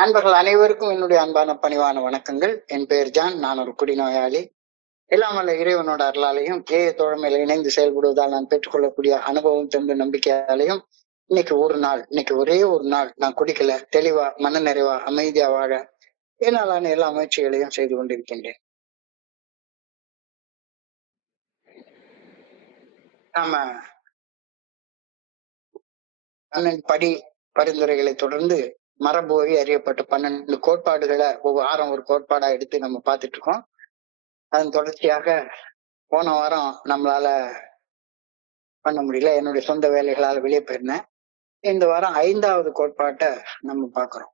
நண்பர்கள் அனைவருக்கும் என்னுடைய அன்பான பணிவான வணக்கங்கள். என் பெயர் ஜான். நான் ஒரு குடிநோயாளி. எல்லாம் வல்ல இறைவனோட அருளாலையும் தோழமையில இணைந்து செயல்படுவதால் நான் பெற்றுக்கொள்ளக்கூடிய அனுபவம் தெம்பு நம்பிக்கையாலையும் இன்னைக்கு ஒரே ஒரு நாள் நான் குடிக்கல, தெளிவா மன நிறைவா அமைதியா வாழ என்னாலான எல்லா முயற்சிகளையும் செய்து கொண்டிருக்கின்றேன். நாம படி பரிந்துரைகளை தொடர்ந்து மரபு வழி அறியப்பட்ட 12 கோட்பாடுகளை ஒவ்வொரு வாரம் ஒரு கோட்பாடா எடுத்து நம்ம பார்த்துட்டு இருக்கோம். அதன் தொடர்ச்சியாக போன வாரம் நம்மளால பண்ண முடியல, என்னுடைய சொந்த வேலைகளால வெளியே போயிருந்தேன். இந்த வாரம் 5வது கோட்பாட்டை நம்ம பார்க்கிறோம்.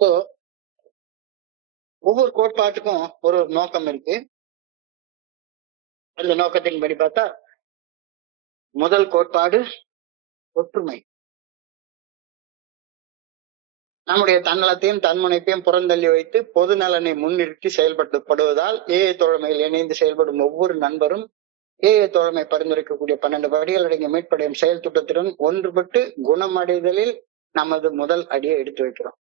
ஸோ ஒவ்வொரு கோட்பாட்டுக்கும் ஒரு நோக்கம் இருக்கு. அந்த நோக்கத்தின்படி பார்த்தா முதல் கோட்பாடு ஒற்றுமை. நம்முடைய தன்னலத்தையும் தன்முனைப்பையும் புறந்தள்ளி வைத்து பொது நலனை முன்னிறுத்தி செயல்படுத்தப்படுவதால் தோழமையில் இணைந்து செயல்படும் ஒவ்வொரு நண்பரும் தோழமை பரிந்துரைக்கக்கூடிய 12 படிகள் அடங்கிய மீட்படையும் செயல் திட்டத்துடன் ஒன்றுபட்டு குணமடைதலில் நமது முதல் அடியை எடுத்து வைக்கிறோம்.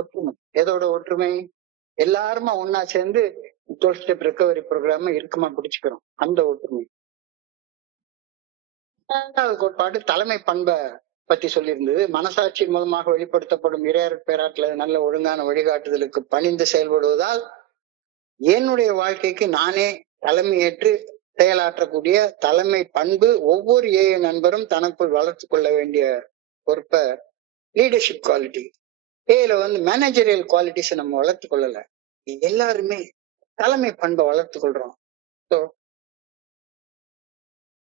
ஒற்றுமை. எதோட ஒற்றுமை? எல்லாருமா ஒன்னா சேர்ந்து 12 ஸ்டெப் ரெக்கவரி ப்ரோக்ராம் இருக்குமா பிடிச்சுக்கிறோம். அந்த ஒற்றுமை. 2வது கோட்பாடு தலைமை பண்பை பத்தி சொல்லியிருந்தது. மனசாட்சி மூலமாக வெளிப்படுத்தப்படும் இறையர் பேராற்றல் நல்ல ஒழுங்கான வழிகாட்டுதலுக்கு பணிந்து செயல்படுவதால் என்னுடைய வாழ்க்கைக்கு நானே தலைமையேற்று செயலாற்றக்கூடிய தலைமை பண்பு ஒவ்வொரு நண்பரும் தனக்குள் வளர்த்து கொள்ள வேண்டிய பொறுப்பை லீடர்ஷிப் குவாலிட்டி மேனேஜரியல் குவாலிட்டிஸை நம்ம வளர்த்து கொள்ளல, எல்லாருமே தலைமை பண்பை வளர்த்து கொள்றோம்.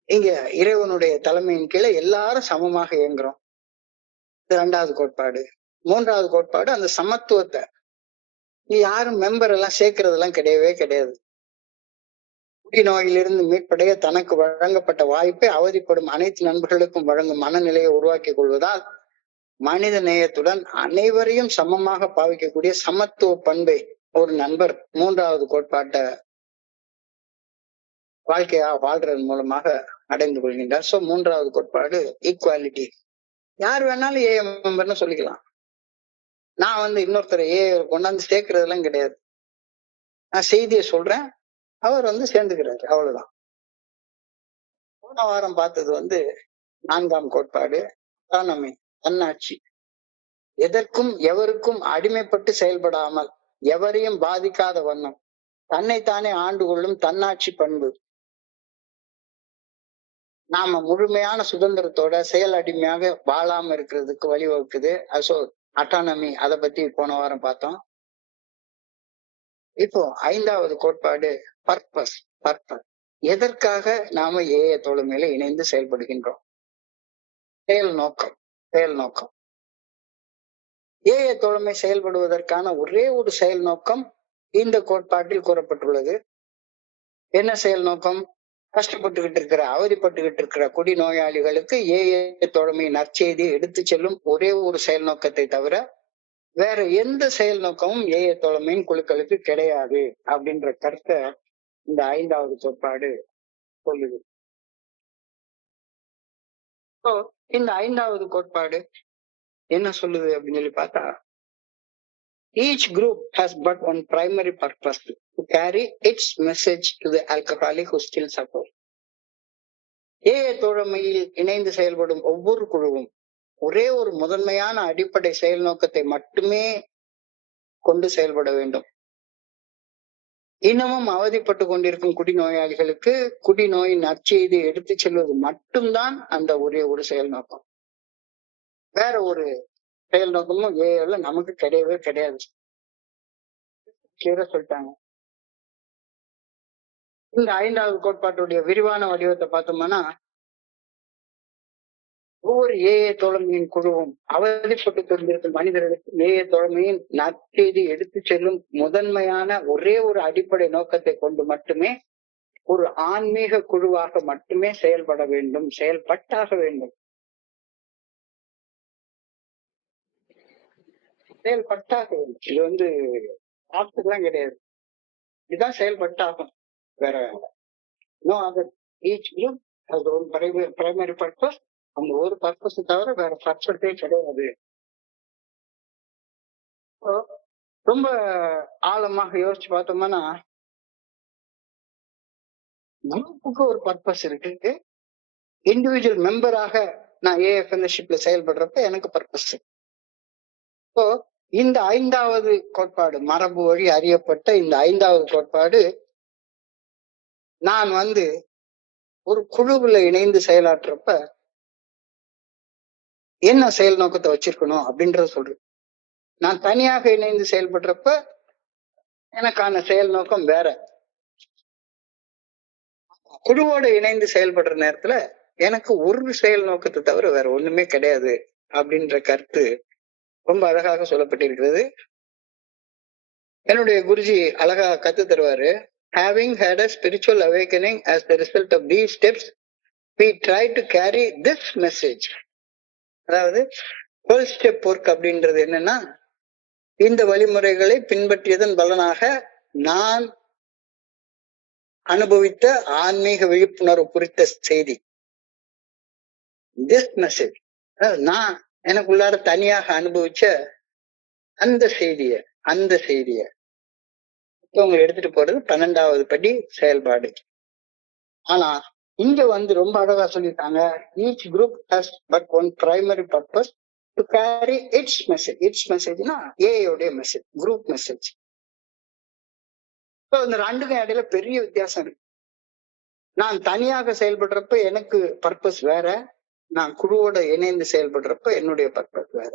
இங்க இறைவனுடைய தலைமையின் கீழே எல்லாரும் சமமாக இயங்குறோம். 2வது கோட்பாடு. 3வது கோட்பாடு அந்த சமத்துவத்தை. யாரும் மெம்பர் எல்லாம் சேர்க்கறதெல்லாம் கிடையவே கிடையாது. நோயிலிருந்து மீட்படைய தனக்கு வழங்கப்பட்ட வாய்ப்பை அவதிப்படும் அனைத்து நண்பர்களுக்கும் வழங்கும் மனநிலையை உருவாக்கி கொள்வதால் மனித நேயத்துடன் அனைவரையும் சமமாக பாவிக்கக்கூடிய சமத்துவ பண்பை ஒரு நண்பர் 3வது கோட்பாட்டை வாழ்க்கையா வாழ்றதன் மூலமாக அடைந்து கொள்கின்றார். 3வது கோட்பாடு ஈக்குவாலிட்டி. யார் வேணாலும் மெம்பர்னு சொல்லிக்கலாம். நான் இன்னொருத்தரை கொண்டாந்து சேர்க்கறதெல்லாம் கிடையாது. நான் செய்தியை சொல்றேன், அவர் சேர்ந்துக்கிறாரு, அவ்வளவுதான். போன வாரம் பார்த்தது 4ஆம் கோட்பாடு அட்டானமி, தன்னாட்சி. எதற்கும் எவருக்கும் அடிமைப்பட்டு செயல்படாமல் எவரையும் பாதிக்காத வண்ணம் தன்னைத்தானே ஆண்டு கொள்ளும் தன்னாட்சி பண்பு. நாம முழுமையான சுதந்திரத்தோட செயல் அடிமையாக வாழாம இருக்கிறதுக்கு வழிவகுக்குது. அட்டானமி, அதை பத்தி போன வாரம் பார்த்தோம். இப்போ 5வது கோட்பாடு பர்பஸ். எதற்காக நாம தோழமையில இணைந்து செயல்படுகின்றோம்? செயல் நோக்கம். தோழமை செயல்படுவதற்கான ஒரே ஒரு செயல் நோக்கம் இந்த கோட்பாட்டில் கூறப்பட்டுள்ளது. என்ன செயல் நோக்கம்? கஷ்டப்பட்டுக்கிட்டு இருக்கிற, அவதிப்பட்டுக்கிட்டு இருக்கிற குடிநோயாளிகளுக்கு தோழமை நற்செய்தியை எடுத்து செல்லும் ஒரே ஒரு செயல் நோக்கத்தை தவிர வேற எந்த செயல் நோக்கமும் தோழமையின் குழுக்களுக்கு கிடையாது அப்படின்ற கருத்தை இந்த 5வது கோட்பாடு சொல்லுது. இந்த 5வது கோட்பாடு என்ன சொல்லுது அப்படின்னு சொல்லி பார்த்தா, each group has but one primary purpose, to carry its message to the alcoholic who still suffers. தோழமையில் இணைந்து செயல்படும் ஒவ்வொரு குழுவும் ஒரே ஒரு முதன்மையான அடிப்படை செயல் நோக்கத்தை மட்டுமே கொண்டு செயல்பட வேண்டும். இன்னமும் அவதிப்பட்டு கொண்டிருக்கும் குடிநோயாளிகளுக்கு குடிநோயின் நற்செய்தி எடுத்து செல்வது மட்டும்தான் அந்த ஒரே ஒரு செயல் நோக்கம். வேற ஒரு செயல் நோக்கமும் நமக்கு கிடையவே கிடையாது. கிளியரா சொல்லிட்டாங்க. இந்த 5வது கோட்பாட்டுடைய விரிவான வடிவத்தை பார்த்தோம்னா, ஒவ்வொரு தோழமையின் குழுவும் அவதிப்பட்டு கொண்டிருக்கும் மனிதர்களுக்கு தோழமையின் நற்செய்தி எடுத்து செல்லும் முதன்மையான ஒரே ஒரு அடிப்படை நோக்கத்தை கொண்டு மட்டுமே ஒரு ஆன்மீக குழுவாக மட்டுமே செயல்பட வேண்டும், செயல்பட்டாக வேண்டும். செயல்பட்டாக வேண்டும். இது ஆப்ஷன்லாம் கிடையாது. இதுதான் செயல்பட்டாகும். வேற no other. Each group has their own primary purpose அந்த ஒரு பர்பஸ் தவிர வேற பர்பஸே கிடையாது. ரொம்ப ஆழமாக யோசிச்சு பார்த்தோம்னா, குரூப்புக்கு ஒரு பர்பஸ் இருக்கு. இண்டிவிஜுவல் மெம்பராக நான் ஏஎஃப்என்எஸ்ஷிப்ல செயல்படுறப்ப எனக்கு பர்பஸ். இப்போ இந்த 5வது கோட்பாடு, மரபு வழி அறியப்பட்ட இந்த 5வது கோட்பாடு, நான் ஒரு குழுவுல இணைந்து செயலாற்றுறப்ப என்ன செயல் நோக்கத்தை வச்சிருக்கணும் அப்படின்றத சொல்றேன். நான் தனியாக இணைந்து செயல்படுறப்ப எனக்கான செயல் நோக்கம் வேற. குழுவோட இணைந்து செயல்படுற நேரத்துல எனக்கு ஒரு செயல் நோக்கத்தை தவிர வேற ஒண்ணுமே கிடையாது அப்படின்ற கருத்து ரொம்ப அழகாக சொல்லப்பட்டிருக்கிறது. என்னுடைய குருஜி அழகா கத்து தருவாரு. Having had a spiritual awakening as the result of these steps, we try to carry this message. அதாவது 12 step work அப்படின்றது என்னன்னா, இந்த வழிமுறைகளை பின்பற்றியதன் பலனாக நான் அனுபவித்த ஆன்மீக விழிப்புணர்வு குறித்த செய்தி. திஸ் மெசேஜ், நான் எனக்குள்ளார தனியாக அனுபவிச்ச அந்த செய்திய அவங்க எடுத்துட்டு போறது 12வது படி செயல்பாடு. ஆனா இங்க ரொம்ப அழகா சொல்லியிருக்காங்க. Each group has but one primary purpose to carry its message. Its மெசேஜ்னா ஏயோடைய மெசேஜ், குரூப் மெசேஜ். இந்த ரெண்டுக்கும் இடையில பெரிய வித்தியாசம் இருக்கு. நான் தனியாக செயல்படுறப்ப எனக்கு பர்பஸ் வேற, நான் குழுவோட இணைந்து செயல்படுறப்ப என்னுடைய பர்பஸ் வேற.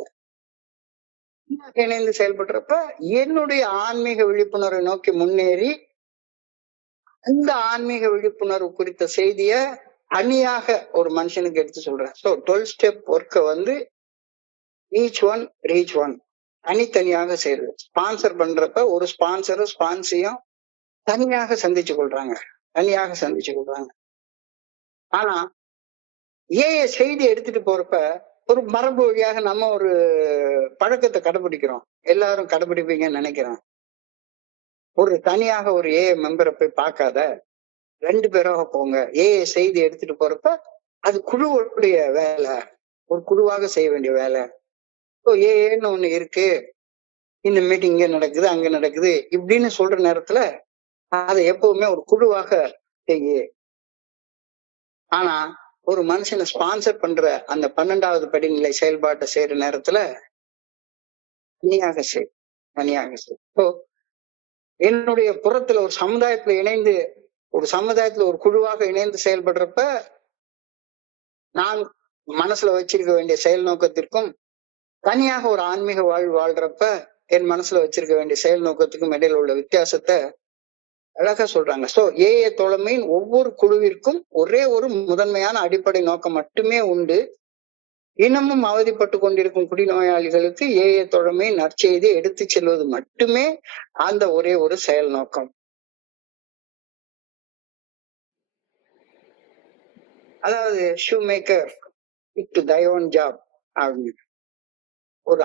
இணைந்து செயல்படுறப்ப என்னுடைய ஆன்மீக விழிப்புணர்வை நோக்கி முன்னேறி அந்த ஆன்மீக விழிப்புணர்வு குறித்த செய்திய அணியாக ஒரு மனுஷனுக்கு எடுத்து சொல்றேன். ஸோ 12 ஸ்டெப் ஒர்க்கை ஈச் ஒன் ரீச் ஒன் தனித்தனியாக செய்யுது. ஸ்பான்சர் பண்றப்ப ஒரு ஸ்பான்சரும் ஸ்பான்சியும் தனியாக சந்திச்சு கொள்றாங்க. ஆனா செய்தி எடுத்துட்டு போறப்ப ஒரு மரபு வழியாக நம்ம ஒரு பழக்கத்தை கடைபிடிக்கிறோம். எல்லாரும் கடைபிடிப்பீங்கன்னு நினைக்கிறேன். ஒரு தனியாக ஒரு மெம்பரை போய் பார்க்காத, 2 பேராக போங்க. செய்தி எடுத்துட்டு போறப்ப அது குழுவுடைய வேலை, ஒரு குழுவாக செய்ய வேண்டிய வேலை. ஏன்னு ஒண்ணு இருக்கு, இந்த மீட்டிங் இங்க நடக்குது அங்க நடக்குது இப்படின்னு சொல்ற நேரத்துல அதை எப்பவுமே ஒரு குழுவாக செய்ய. ஆனா ஒரு மனுஷனை ஸ்பான்சர் பண்ற அந்த 12வது படிநிலை செயல்பாட்டை செய்யற நேரத்துல தனியாக செய். என்னுடைய புறத்துல ஒரு சமுதாயத்துல ஒரு குழுவாக இணைந்து செயல்படுறப்ப நான் மனசுல வச்சிருக்க வேண்டிய செயல் நோக்கத்திற்கும், தனியாக ஒரு ஆன்மீக வாழ்றப்ப என் மனசுல வச்சிருக்க வேண்டிய செயல் நோக்கத்துக்கும் இடையில உள்ள வித்தியாசத்தை அழகா சொல்றாங்க. சோ தோழமையின் ஒவ்வொரு குழுவிற்கும் ஒரே ஒரு முதன்மையான அடிப்படை நோக்கம் மட்டுமே உண்டு. இன்னமும் அவதிப்பட்டு கொண்டிருக்கும் குடிநோயாளிகளுக்கு தோழமை நற்செய்தியை எடுத்து செல்வது மட்டுமே அந்த ஒரே ஒரு செயல் நோக்கம். அதாவது shoe maker it to thy own job அப்படின்னு ஒரு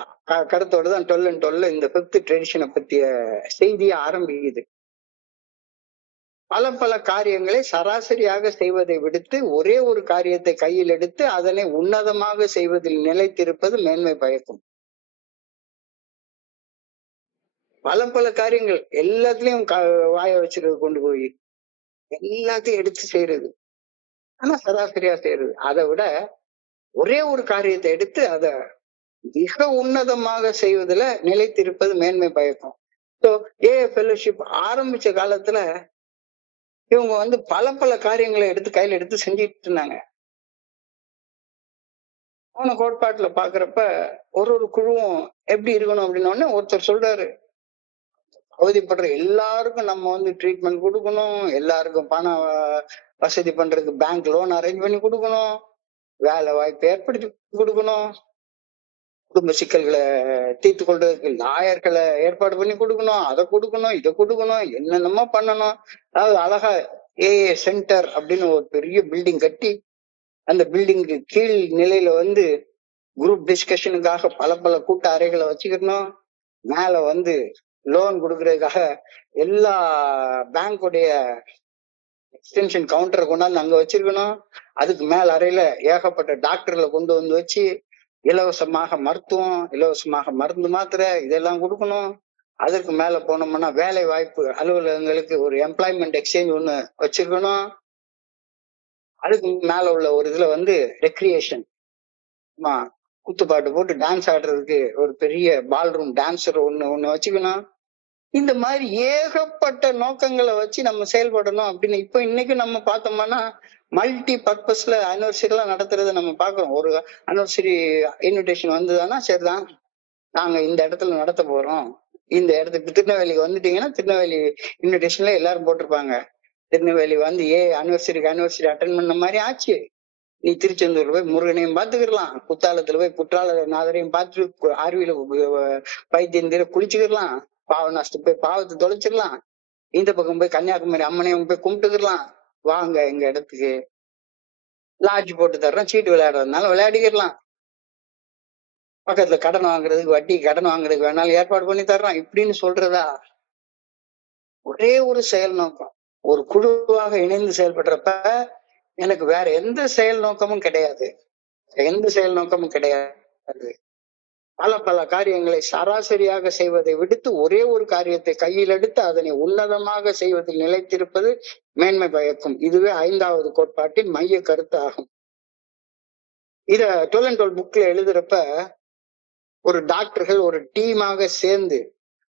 கருத்தோட தான் 12 and 12 இந்த 5th ட்ரெடிஷனை பத்திய செய்தியை ஆரம்பிக்குது. பல காரியங்களை சராசரியாக செய்வதை விடுத்து ஒரே ஒரு காரியத்தை கையில் எடுத்து அதனை உன்னதமாக செய்வதில் நிலைத்திருப்பது மேன்மை பயக்கும். பல காரியங்கள் எல்லாத்துலயும் வாய வச்சிருக்க கொண்டு போய் எல்லாத்தையும் எடுத்து செய்யறது, ஆனா சராசரியா செய்யறது. அதை விட ஒரே ஒரு காரியத்தை எடுத்து அதை மிக உன்னதமாக செய்வதில் நிலைத்திருப்பது மேன்மை பயக்கும். ஸோ ஃபெல்லோஷிப் ஆரம்பிச்ச காலத்துல இவங்க பல காரியங்களை கையில எடுத்து செஞ்சுட்டு இருந்தாங்க. போன கோட்பாட்டுல பாக்குறப்ப ஒரு குழுவும் எப்படி இருக்கணும் அப்படின்னோடனே ஒருத்தர் சொல்றாரு, அவதிப்படுற எல்லாருக்கும் நம்ம ட்ரீட்மெண்ட் கொடுக்கணும், எல்லாருக்கும் பண வசதி பண்றதுக்கு பேங்க் லோன் அரேஞ்ச் பண்ணி கொடுக்கணும், வேலை வாய்ப்பு ஏற்படுத்தி கொடுக்கணும், குடும்ப சிக்கல்களை தீர்த்து கொள்றதுக்கு லாயர்களை ஏற்பாடு பண்ணி கொடுக்கணும், அதை கொடுக்கணும், இதை கொடுக்கணும், என்னென்னமோ பண்ணணும். அதாவது அழகா சென்டர் அப்படின்னு ஒரு பெரிய பில்டிங் கட்டி அந்த பில்டிங்கு கீழ் நிலையில குரூப் டிஸ்கஷனுக்காக பல கூட்ட அறைகளை வச்சுக்கணும். மேல லோன் கொடுக்கறதுக்காக எல்லா பேங்குடைய எக்ஸ்டென்ஷன் கவுண்டரை கொண்டாந்து அங்க வச்சிருக்கணும். அதுக்கு மேல் அறையில ஏகப்பட்ட டாக்டர்ல கொண்டு வந்து வச்சு இலவசமாக மருத்துவம், இலவசமாக மருந்து மாத்திரை இதெல்லாம் கொடுக்கணும். அதற்கு மேல போனோம்னா வேலை வாய்ப்பு அலுவலகங்களுக்கு ஒரு எம்ப்ளாய்மெண்ட் எக்ஸ்சேஞ்ச் ஒண்ணு வச்சிருக்கணும். அதுக்கு மேல உள்ள ஒரு இதுல வந்து ரெக்ரியேஷன், குத்துப்பாட்டு போட்டு டான்ஸ் ஆடுறதுக்கு ஒரு பெரிய பால்ரூம் டான்ஸர் ஒண்ணு ஒண்ணு வச்சுக்கணும். இந்த மாதிரி ஏகப்பட்ட நோக்கங்களை வச்சு நம்ம செயல்படணும் அப்படின்னு இப்ப இன்னைக்கு நம்ம பார்த்தோம்னா மல்டி பர்பஸ்ல அனிவர்சரி எல்லாம் நடத்துறதை நம்ம பார்க்கிறோம். ஒரு அனிவர்சரி இன்விடேஷன் வந்ததுன்னா சரிதான், நாங்க இந்த இடத்துல நடத்த போறோம், இந்த இடத்துக்கு திருநெல்வேலிக்கு வந்துட்டீங்கன்னா திருநெல்வேலி இன்விடேஷன்ல எல்லாரும் போட்டிருப்பாங்க. திருநெல்வேலி வந்து அனிவர்சரி அட்டன் பண்ண மாதிரி ஆச்சு. நீ திருச்செந்தூர்ல போய் முருகனையும் பாத்துக்கிடலாம், குத்தாலத்துல போய் குற்றால நாதரையும் பார்த்துட்டு அருவியில பைத்தியந்திர குளிச்சுக்கிடலாம், பாவ நஷ்டம் போய் பாவத்தை தொலைச்சிடலாம், இந்த பக்கம் போய் கன்னியாகுமரி அம்மனையும் போய் கும்பிட்டுக்கிடலாம். வாங்க எங்க இடத்துக்கு, லாட்ஜ் போட்டு தர்றோம், சீட்டு விளையாடுறதுனால விளையாடிக்கிடலாம், பக்கத்துல கடன் வாங்குறதுக்கு வட்டி கடன் வாங்குறதுக்கு வேணாலும் ஏற்பாடு பண்ணி தர்றோம் இப்படின்னு சொல்றதா? ஒரே ஒரு செயல் நோக்கம். ஒரு குழுவாக இணைந்து செயல்படுறப்ப எனக்கு வேற எந்த செயல் நோக்கமும் கிடையாது, எந்த செயல் நோக்கமும் கிடையாது. பல பல காரியங்களை சராசரியாக செய்வதை விடுத்து ஒரே ஒரு காரியத்தை கையில் எடுத்து அதனை உன்னதமாக செய்வதில் நிலைத்திருப்பது மேன்மை பயக்கும். இதுவே 5வது கோட்பாட்டின் மைய கருத்து ஆகும். இத 12 and 12 புக்ல எழுதுறப்ப ஒரு டாக்டர்கள் ஒரு டீமாக சேர்ந்து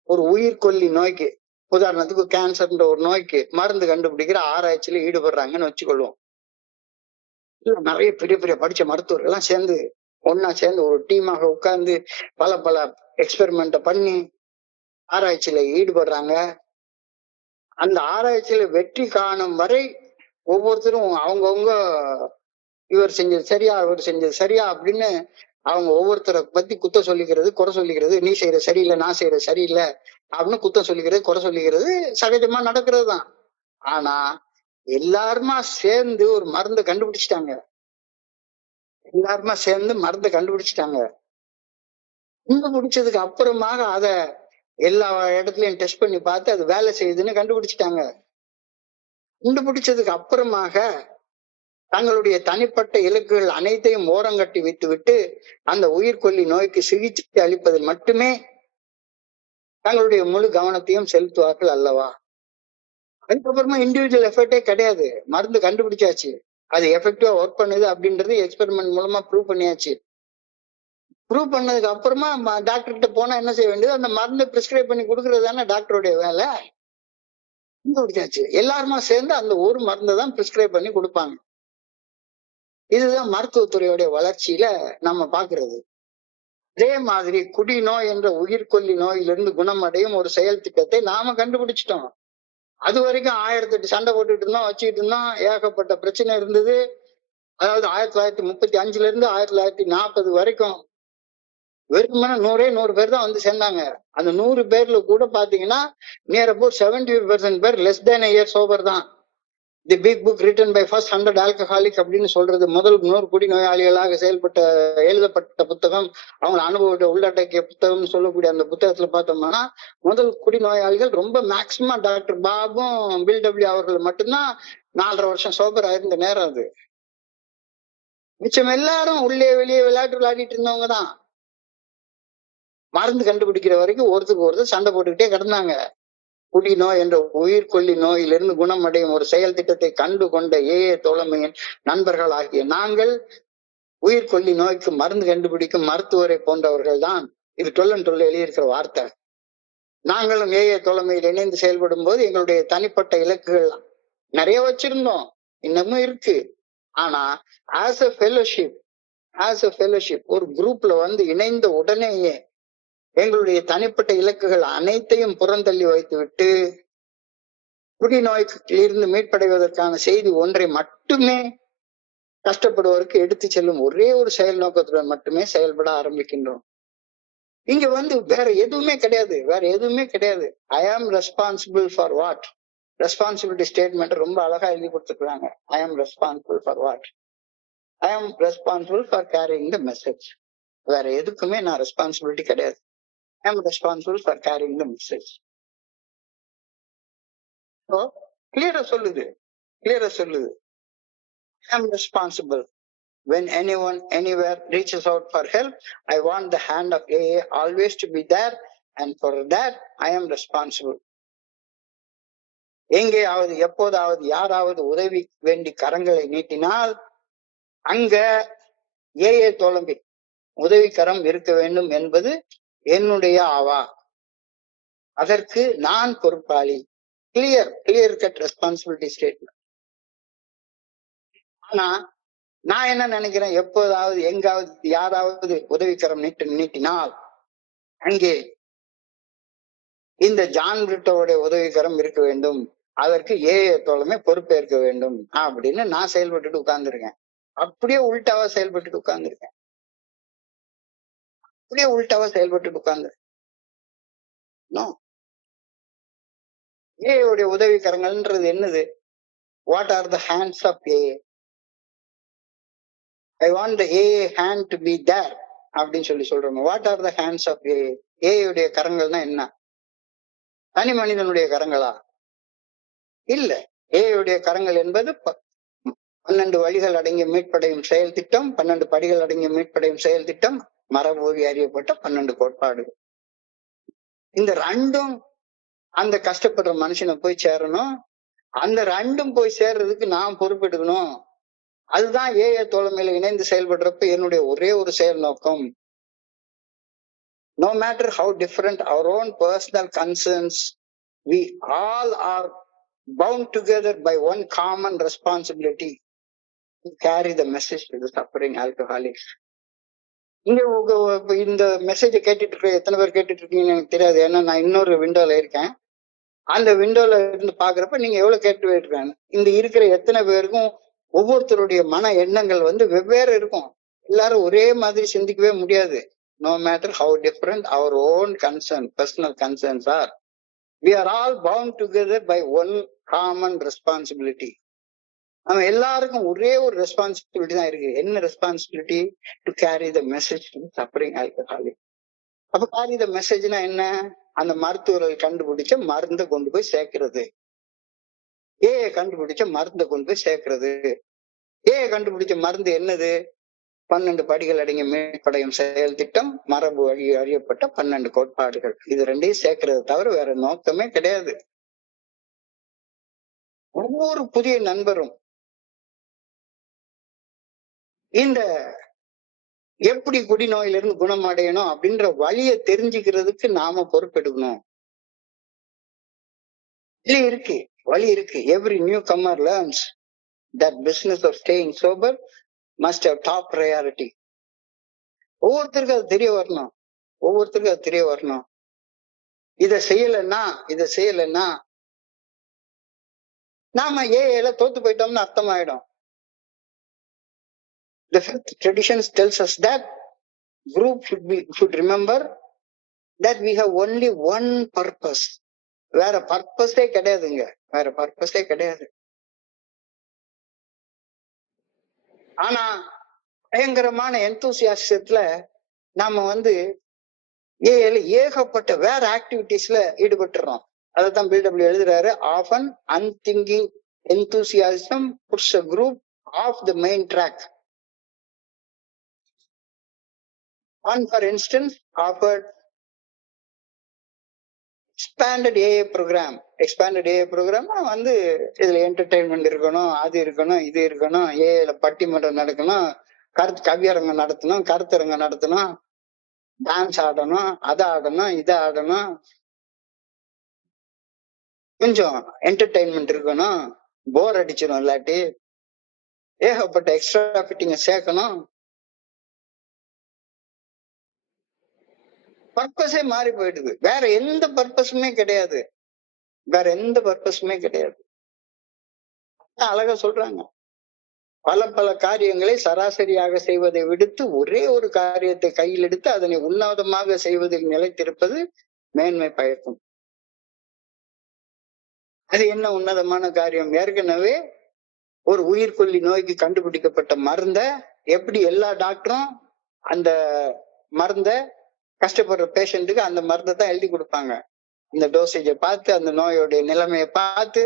ஒரு உயிர்கொல்லி நோய்க்கு, உதாரணத்துக்கு கேன்சர்ன்ற ஒரு நோய்க்கு மருந்து கண்டுபிடிக்கிற ஆராய்ச்சியில ஈடுபடுறாங்கன்னு வச்சுக்கொள்வோம். நிறைய பெரிய பெரிய படிச்ச மருத்துவர்கள் எல்லாம் சேர்ந்து ஒன்னா சேர்ந்து ஒரு டீமாக உட்கார்ந்து பல பல எக்ஸ்பெரிமெண்ட் பண்ணி ஆராய்ச்சியில ஈடுபடுறாங்க. அந்த ஆராய்ச்சியில வெற்றி காணும் வரை ஒவ்வொருத்தரும் அவங்கவுங்க இவர் செஞ்சது சரியா இவர் செஞ்சது சரியா அப்படின்னு அவங்க ஒவ்வொருத்தரை பத்தி குத்தம் சொல்லிக்கிறது, குறை சொல்லிக்கிறது, நீ செய்யற சரியில்லை நான் செய்யற சரியில்லை அப்படின்னு குத்தம் சொல்லிக்கிறது, குறை சொல்லிக்கிறது சகஜமா நடக்கிறது தான். ஆனா எல்லாருமா சேர்ந்து ஒரு மருந்தை கண்டுபிடிச்சிட்டாங்க, எல்லாருமா சேர்ந்து மருந்தை கண்டுபிடிச்சிட்டாங்க. கண்டுபிடிச்சதுக்கு அப்புறமாக அத எல்லா இடத்துலயும் டெஸ்ட் பண்ணி பார்த்து அது வேலை செய்யுதுன்னு கண்டுபிடிச்சிட்டாங்க. கண்டுபிடிச்சதுக்கு அப்புறமாக தங்களுடைய தனிப்பட்ட இலக்குகள் அனைத்தையும் ஓரங்கட்டி விட்டுவிட்டு அந்த உயிர்கொல்லி நோய்க்கு சிகிச்சை அளிப்பதில் மட்டுமே தங்களுடைய முழு கவனத்தையும் செலுத்துவார்கள் அல்லவா? அதுக்கப்புறமா இண்டிவிஜுவல் எஃபர்ட்டே கிடையாது. மருந்து கண்டுபிடிச்சாச்சு, அது எஃபெக்டிவா ஒர்க் பண்ணுது அப்படின்றது எக்ஸ்பெரிமெண்ட் மூலமா ப்ரூவ் பண்ணியாச்சு. ப்ரூவ் பண்ணதுக்கு அப்புறமா டாக்டர் கிட்ட போனா என்ன செய்ய வேண்டியது, அந்த மருந்து பிரிஸ்கிரைப் பண்ணி கொடுக்கறது தானே டாக்டருடைய வேலை. கண்டுபிடிச்சாச்சு, எல்லாருமா சேர்ந்து அந்த ஒரு மருந்தை தான் பிரிஸ்கிரைப் பண்ணி கொடுப்பாங்க. இதுதான் மருத்துவத்துறையுடைய வளர்ச்சியில நம்ம பாக்குறது. அதே மாதிரி குடிநோய் என்ற உயிர்கொல்லி நோயிலிருந்து குணமடையும் ஒரு செயல் திட்டத்தை நாம கண்டுபிடிச்சிட்டோம். அது வரைக்கும் 1008 சண்டை போட்டுட்டு இருந்தோம், வச்சுக்கிட்டு இருந்தோம், ஏகப்பட்ட பிரச்சனை இருந்தது. அதாவது 1935 இருந்து 1940 வரைக்கும் வெறுமனே 100 பேர் தான் வந்து சேர்ந்தாங்க. அந்த 100 பேர்ல கூட பாத்தீங்கன்னா நியர் அபவுட் 70% பேர் less than a year sober தான். The big book written by first 100 alcoholic அப்படின்னு சொல்றது முதல் 100 குடிநோயாளிகளாக எழுதப்பட்ட புத்தகம், அவங்க அனுபவத்தை உள்ளடக்கிய புத்தகம் சொல்லக்கூடிய அந்த புத்தகத்துல பார்த்தோம்னா முதல் குடிநோயாளிகள் ரொம்ப maximum doctor Papum bill W அவர்கள் மட்டும்தான் 4.5 வருஷம் சோபர் ஆயிருந்த நேரம் அது. மிச்சம் எல்லாரும் உள்ளே வெளியே விளையாட்டு விளையாடிட்டு இருந்தவங்க தான். மருந்து கண்டுபிடிக்கிற வரைக்கும் ஒருத்தருக்கு ஒருத்தர் சண்டை போட்டுக்கிட்டே கிடந்தாங்க. குடிநோய் என்ற உயிர்கொல்லி நோயிலிருந்து குணமடையும் ஒரு செயல் திட்டத்தை கண்டு கொண்ட ஏஏ தோழமையின் நண்பர்கள் ஆகிய நாங்கள் உயிர்கொல்லி நோய்க்கு மருந்து கண்டுபிடிக்கும் மருத்துவரை போன்றவர்கள் தான். இது 12 and 12 எழுதியிருக்கிற வார்த்தை. நாங்களும் ஏஏ தோழமையில் இணைந்து செயல்படும் போது எங்களுடைய தனிப்பட்ட இலக்குகள் நிறைய வச்சிருந்தோம், இன்னமும் இருக்கு. ஆனா ஆஸ் அ ஃபெலோஷிப் ஒரு குரூப்ல வந்து இணைந்த உடனேயே எங்களுடைய தனிப்பட்ட இலக்குகள் அனைத்தையும் புறந்தள்ளி வைத்து விட்டு குடிநோய்க்கு மீட்படைவதற்கான செய்தி ஒன்றை மட்டுமே கஷ்டப்படுவதற்கு எடுத்து செல்லும் ஒரே ஒரு செயல் நோக்கத்துடன் மட்டுமே செயல்பட ஆரம்பிக்கின்றோம். இங்க வந்து வேற எதுவுமே கிடையாது. ஐ am responsible for what? Responsibility statement ரொம்ப அழகா எழுதி கொடுத்துருக்காங்க. ஐ am responsible for what? I am responsible for carrying the message. வேற எதுக்குமே நான் ரெஸ்பான்சிபிலிட்டி கிடையாது. I am responsible for carrying the message. So, clear சொல்லுது. I am responsible. When anyone anywhere reaches out for help, I want the hand of AA always to be there, and for that I am responsible. எங்கேயாவது எப்போதாவது யாராவது உதவி வேண்டி கரங்களை நீட்டினால் அங்க AA தோழம்பி உதவிக்கரம் இருக்க வேண்டும் என்பது என்னுடைய ஆவா. அதற்கு நான் பொறுப்பாளி. Clear cut responsibility statement. ஆனா நான் என்ன நினைக்கிறேன், எப்போதாவது எங்காவது யாராவது உதவிக்கரம் நீட்டினால் அங்கே இந்த ஜான் பிரிட்டோடைய உதவிக்கரம் இருக்க வேண்டும், அதற்கு ஏஏ தோழமை பொறுப்பேற்க வேண்டும் அப்படின்னு நான் செயல்பட்டுட்டு உட்கார்ந்துருக்கேன். அப்படியே உள்டாவா செயல்பட்டுட்டு உட்கார்ந்துருக்கேன். அப்படியே உள்டாவா செயல்பட்டுட்டு உட்கார்ந்து ஏஐடைய உதவிக்கரங்கள்ன்றது என்னது? What are the hands of AA? I want the AA hand to be there அப்படின்னு சொல்றோம். What are the hands of AA? ஏஐடைய கரங்கள்னா என்ன? தனி மனிதனுடைய கரங்களா? இல்ல. ஏஐடைய கரங்கள் என்பது 12 வழிகள் அடங்கிய மீட்படையும் செயல் திட்டம், 12 படிகள் அடங்கிய மீட்படையும் செயல் திட்டம், மரபுரி அறியப்பட்ட 12 கோட்பாடுகள். இந்த ரெண்டும் அந்த கஷ்டப்படுற மனுஷனை போய் சேரணும். அந்த ரெண்டும் போய் சேர்றதுக்கு நான் பொறுப்பெடுக்கணும். அதுதான் ஏஏ தோழமையில இணைந்து செயல்படுறப்ப என்னுடைய ஒரே ஒரு செயல் நோக்கம். No matter how different our own personal concerns, we all are bound together by one common responsibility to carry the message to the suffering alcoholics. இங்க இந்த மெசேஜ் கேட்டுட்டு இருக்க எத்தனை பேர் கேட்டுட்டு இருக்கீங்கன்னு எனக்கு தெரியாது. ஏன்னா நான் இன்னொரு விண்டோல இருக்கேன். அந்த விண்டோல இருந்து பாக்குறப்ப நீங்க எவ்வளவு கேட்டு இருக்காங்க. இந்த இருக்கிற எத்தனை பேருக்கும் ஒவ்வொருத்தருடைய மன எண்ணங்கள் வெவ்வேறு இருக்கும். எல்லாரும் ஒரே மாதிரி சிந்திக்கவே முடியாது. No matter how different our own personal concerns are, we are all bound together by one common responsibility. நம்ம எல்லாருக்கும் ஒரே ஒரு ரெஸ்பான்சிபிலிட்டி தான் இருக்கு. என்ன responsibility? To carry the message to suffering alcoholic. அப்ப கேரி த மெசேஜ்னா என்ன? அந்த மருத்துவர்கள் கண்டுபிடிச்ச மருந்தை கொண்டு போய் சேர்க்கிறது. ஏஐ கண்டுபிடிச்ச மருந்தை கொண்டு போய் சேர்க்கிறது. ஏஐ கண்டுபிடிச்ச மருந்து என்னது? 12 படிகள் அடங்கிய மீட்படையும் செயல் திட்டம், மரபு வழி அறியப்பட்ட 12 கோட்பாடுகள். இது ரெண்டையும் சேர்க்கறது தவிர வேற நோக்கமே கிடையாது. ஒவ்வொரு புதிய நண்பரும் இந்த எப்படி குடிநோயிலிருந்து குணமடையணும் அப்படின்ற வழியை தெரிஞ்சுக்கிறதுக்கு நாம பொறுப்பெடுக்கணும். வழி இருக்கு. Every newcomer learns that business of staying sober must have top priority. ஒவ்வொருத்தருக்கும் அது தெரிய வரணும். இதை செய்யலைன்னா நாம ஏஐல தோத்து போயிட்டோம்னு அர்த்தமாயிடும். The fifth tradition tells us that group should remember that we have only one purpose. வேற பர்பஸே கிடையாதுங்க. ஆனா பயங்கரமான எந்தூசியாசத்துல நாம ஏஐல ஏகப்பட்ட வேற ஆக்டிவிட்டிஸ்ல ஈடுபட்டுறோம். அதைத்தான் பிடபிள்யூ எழுதுறாரு. Often unthinking enthusiasm puts a group off the main track. One, for instance, offered expanded AA program. இதுல என்டர்டைன்மெண்ட் இருக்கணும், அது இருக்கணும், இது இருக்கணும், ஏஐல பட்டிமன்றம் நடக்கணும், கவியரங்கம் நடத்தணும், கருத்தரங்கம் நடத்தணும், டான்ஸ் ஆடணும், அதை ஆடணும், இதை ஆடணும், கொஞ்சம் என்டர்டைன்மெண்ட் இருக்கணும், போர் அடிச்சிடும், இல்லாட்டி ஏகப்பட்ட எக்ஸ்ட்ரா ஃபிட்டிங்க சேர்க்கணும். பர்பஸே மாறி போயிடுது. வேற எந்த பர்பஸுமே கிடையாது. அழகா சொல்றாங்க. பல காரியங்களை சராசரியாக செய்வதை விடுத்து ஒரே ஒரு காரியத்தை கையில் எடுத்து அதனை உன்னதமாக செய்வதில் நிலைத்திருப்பது மேன்மை பயக்கும். அது என்ன உன்னதமான காரியம்? ஏற்கனவே ஒரு உயிர்கொல்லி நோய்க்கு கண்டுபிடிக்கப்பட்ட மருந்த எப்படி எல்லா டாக்டரும் அந்த மருந்த கஷ்டப்படுற பேஷண்ட்டுக்கு அந்த மருந்தை தான் எழுதி கொடுப்பாங்க. இந்த டோசேஜை பார்த்து, அந்த நோயோடைய நிலைமையை பார்த்து,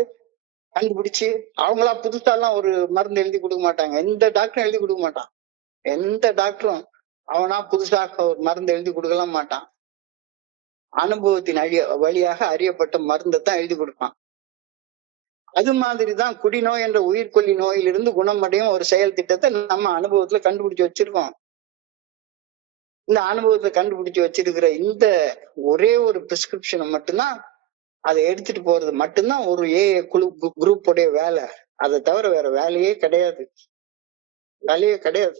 கண்டுபிடிச்சு அவங்களா புதுசாலாம் ஒரு மருந்து எழுதி கொடுக்க மாட்டாங்க. எந்த டாக்டரும் எழுதி கொடுக்க மாட்டான். எந்த டாக்டரும் அவனா புதுசாக ஒரு மருந்து எழுதி கொடுக்கலாம் மாட்டான். அனுபவத்தின் வழியாக அறியப்பட்ட மருந்தை தான் எழுதி கொடுப்பான். அது மாதிரிதான் குடிநோய் என்ற உயிர்கொல்லி நோயிலிருந்து குணமடையும் ஒரு செயல் திட்டத்தை நம்ம அனுபவத்துல கண்டுபிடிச்சு வச்சிருக்கோம். இந்த அனுபவத்தை கண்டுபிடிச்சு வச்சிருக்கிற இந்த ஒரே ஒரு பிரிஸ்கிரிப்ஷனை மட்டும்தான், அதை எடுத்துட்டு போறது மட்டும்தான் ஒரு குழு குரூப் உடைய வேலை. அதை தவிர வேற வேலையே கிடையாது. வேலையே கிடையாது.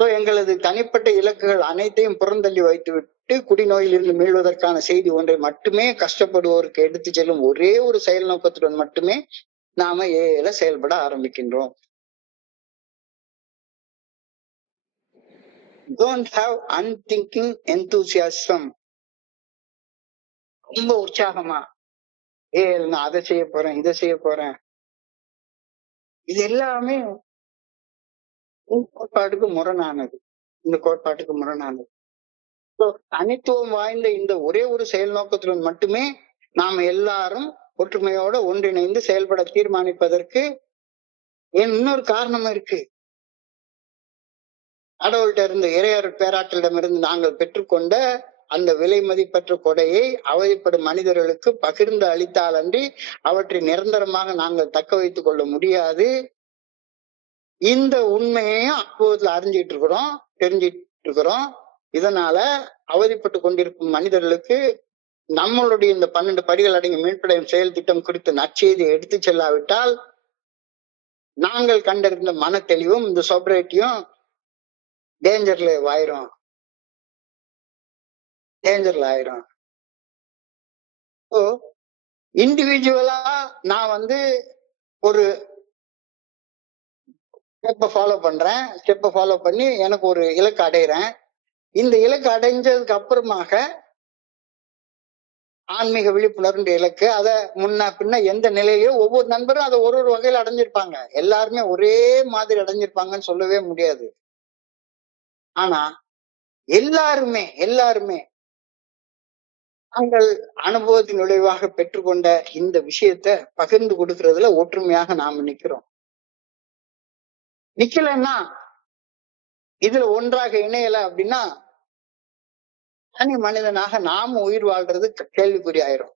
எங்களது தனிப்பட்ட இலக்குகள் அனைத்தையும் புறந்தள்ளி வைத்துவிட்டு குடிநோயிலிருந்து மீள்வதற்கான செய்தி ஒன்றை மட்டுமே கஷ்டப்படுவோருக்கு எடுத்து செல்லும் ஒரே ஒரு செயல் நோக்கத்துடன் மட்டுமே நாம ஏல செயல்பட ஆரம்பிக்கின்றோம். Don't have unthinking enthusiasm. ரொம்ப உற்சாகமா நான் அதை செய்ய போறேன், இதை செய்ய போறேன், இது எல்லாமே கோட்பாட்டுக்கு முரணானது. இந்த கோட்பாட்டுக்கு முரணானது. தனித்துவம் வாய்ந்த இந்த ஒரே ஒரு செயல் நோக்கத்துடன் மட்டுமே நாம எல்லாரும் ஒற்றுமையோட ஒன்றிணைந்து செயல்பட தீர்மானிப்பதற்கு இன்னொரு காரணம் இருக்கு. கடவுள்கிட்ட இருந்து இறையர் பேராற்றலிடமிருந்து நாங்கள் பெற்றுக்கொண்ட அந்த விலை மதிப்பற்ற கொடையை அவதிப்படும் மனிதர்களுக்கு பகிர்ந்து அளித்தாலன்றி அவற்றை நிரந்தரமாக நாங்கள் தக்க வைத்துக் கொள்ள முடியாது. இந்த உண்மையையும் அனுபவத்துல அறிஞ்சிட்டு இருக்கிறோம், தெரிஞ்சிட்டு இருக்கிறோம். இதனால அவதிப்பட்டு கொண்டிருக்கும் மனிதர்களுக்கு நம்மளுடைய இந்த 12 படிகள் அடங்கிய மீட்படையும் செயல் திட்டம் குறித்த நற்செய்தியை எடுத்து செல்லாவிட்டால் நாங்கள் கண்டறிந்த மன தெளிவும் இந்த சொபரேட்டியும் டேஞ்சர்ல ஆயிரும். இண்டிவிஜுவலா நான் ஒரு ஸ்டெப்பை ஃபாலோ பண்ணி எனக்கு ஒரு இலக்கு அடைகிறேன். இந்த இலக்கு அடைஞ்சதுக்கு அப்புறமாக ஆன்மீக விழிப்புணர்வு இலக்கு, அதை முன்ன பின்ன எந்த நிலையிலயோ ஒவ்வொரு நண்பரும் அதை ஒரு வகையில அடைஞ்சிருப்பாங்க. எல்லாருமே ஒரே மாதிரி அடைஞ்சிருப்பாங்கன்னு சொல்லவே முடியாது. ஆனா எல்லாருமே நாங்கள் அனுபவத்தின் விளைவாக பெற்றுக்கொண்ட இந்த விஷயத்த பகிர்ந்து கொடுக்கறதுல ஒற்றுமையாக நாம நிக்கிறோம். நிக்கலன்னா, இதுல ஒன்றாக இணையல அப்படின்னா தனி மனிதனாக நாம உயிர் வாழ்றது கேள்விக்குறியாயிரும்.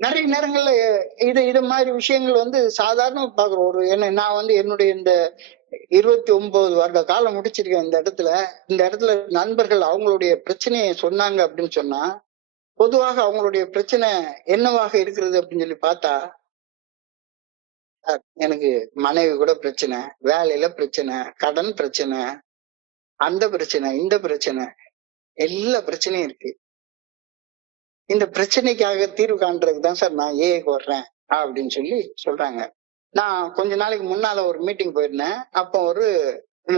நிறைய நேரங்கள்ல இது மாதிரி விஷயங்கள் சாதாரண பாக்குறோம். நான் என்னுடைய இந்த 29 வருட காலம் முடிச்சிருக்கேன் இந்த இடத்துல நண்பர்கள் அவங்களுடைய பிரச்சனையை சொன்னாங்க அப்படின்னு சொன்னா, பொதுவாக அவங்களுடைய பிரச்சனை என்னவாக இருக்கிறது அப்படின்னு சொல்லி பார்த்தா, எனக்கு மனைவி கூட பிரச்சனை, வேலையில பிரச்சனை, கடன் பிரச்சனை, அந்த பிரச்சனை, இந்த பிரச்சனை, எல்லா பிரச்சனையும் இருக்கு. இந்த பிரச்சனைக்காக தீர்வு காண்றதுக்கு தான் சார் நான் ஏஐக்கு வர்றேன் அப்படின்னு சொல்லி சொல்றாங்க. நான் கொஞ்ச நாளைக்கு முன்னால ஒரு மீட்டிங் போயிருந்தேன். அப்போ ஒரு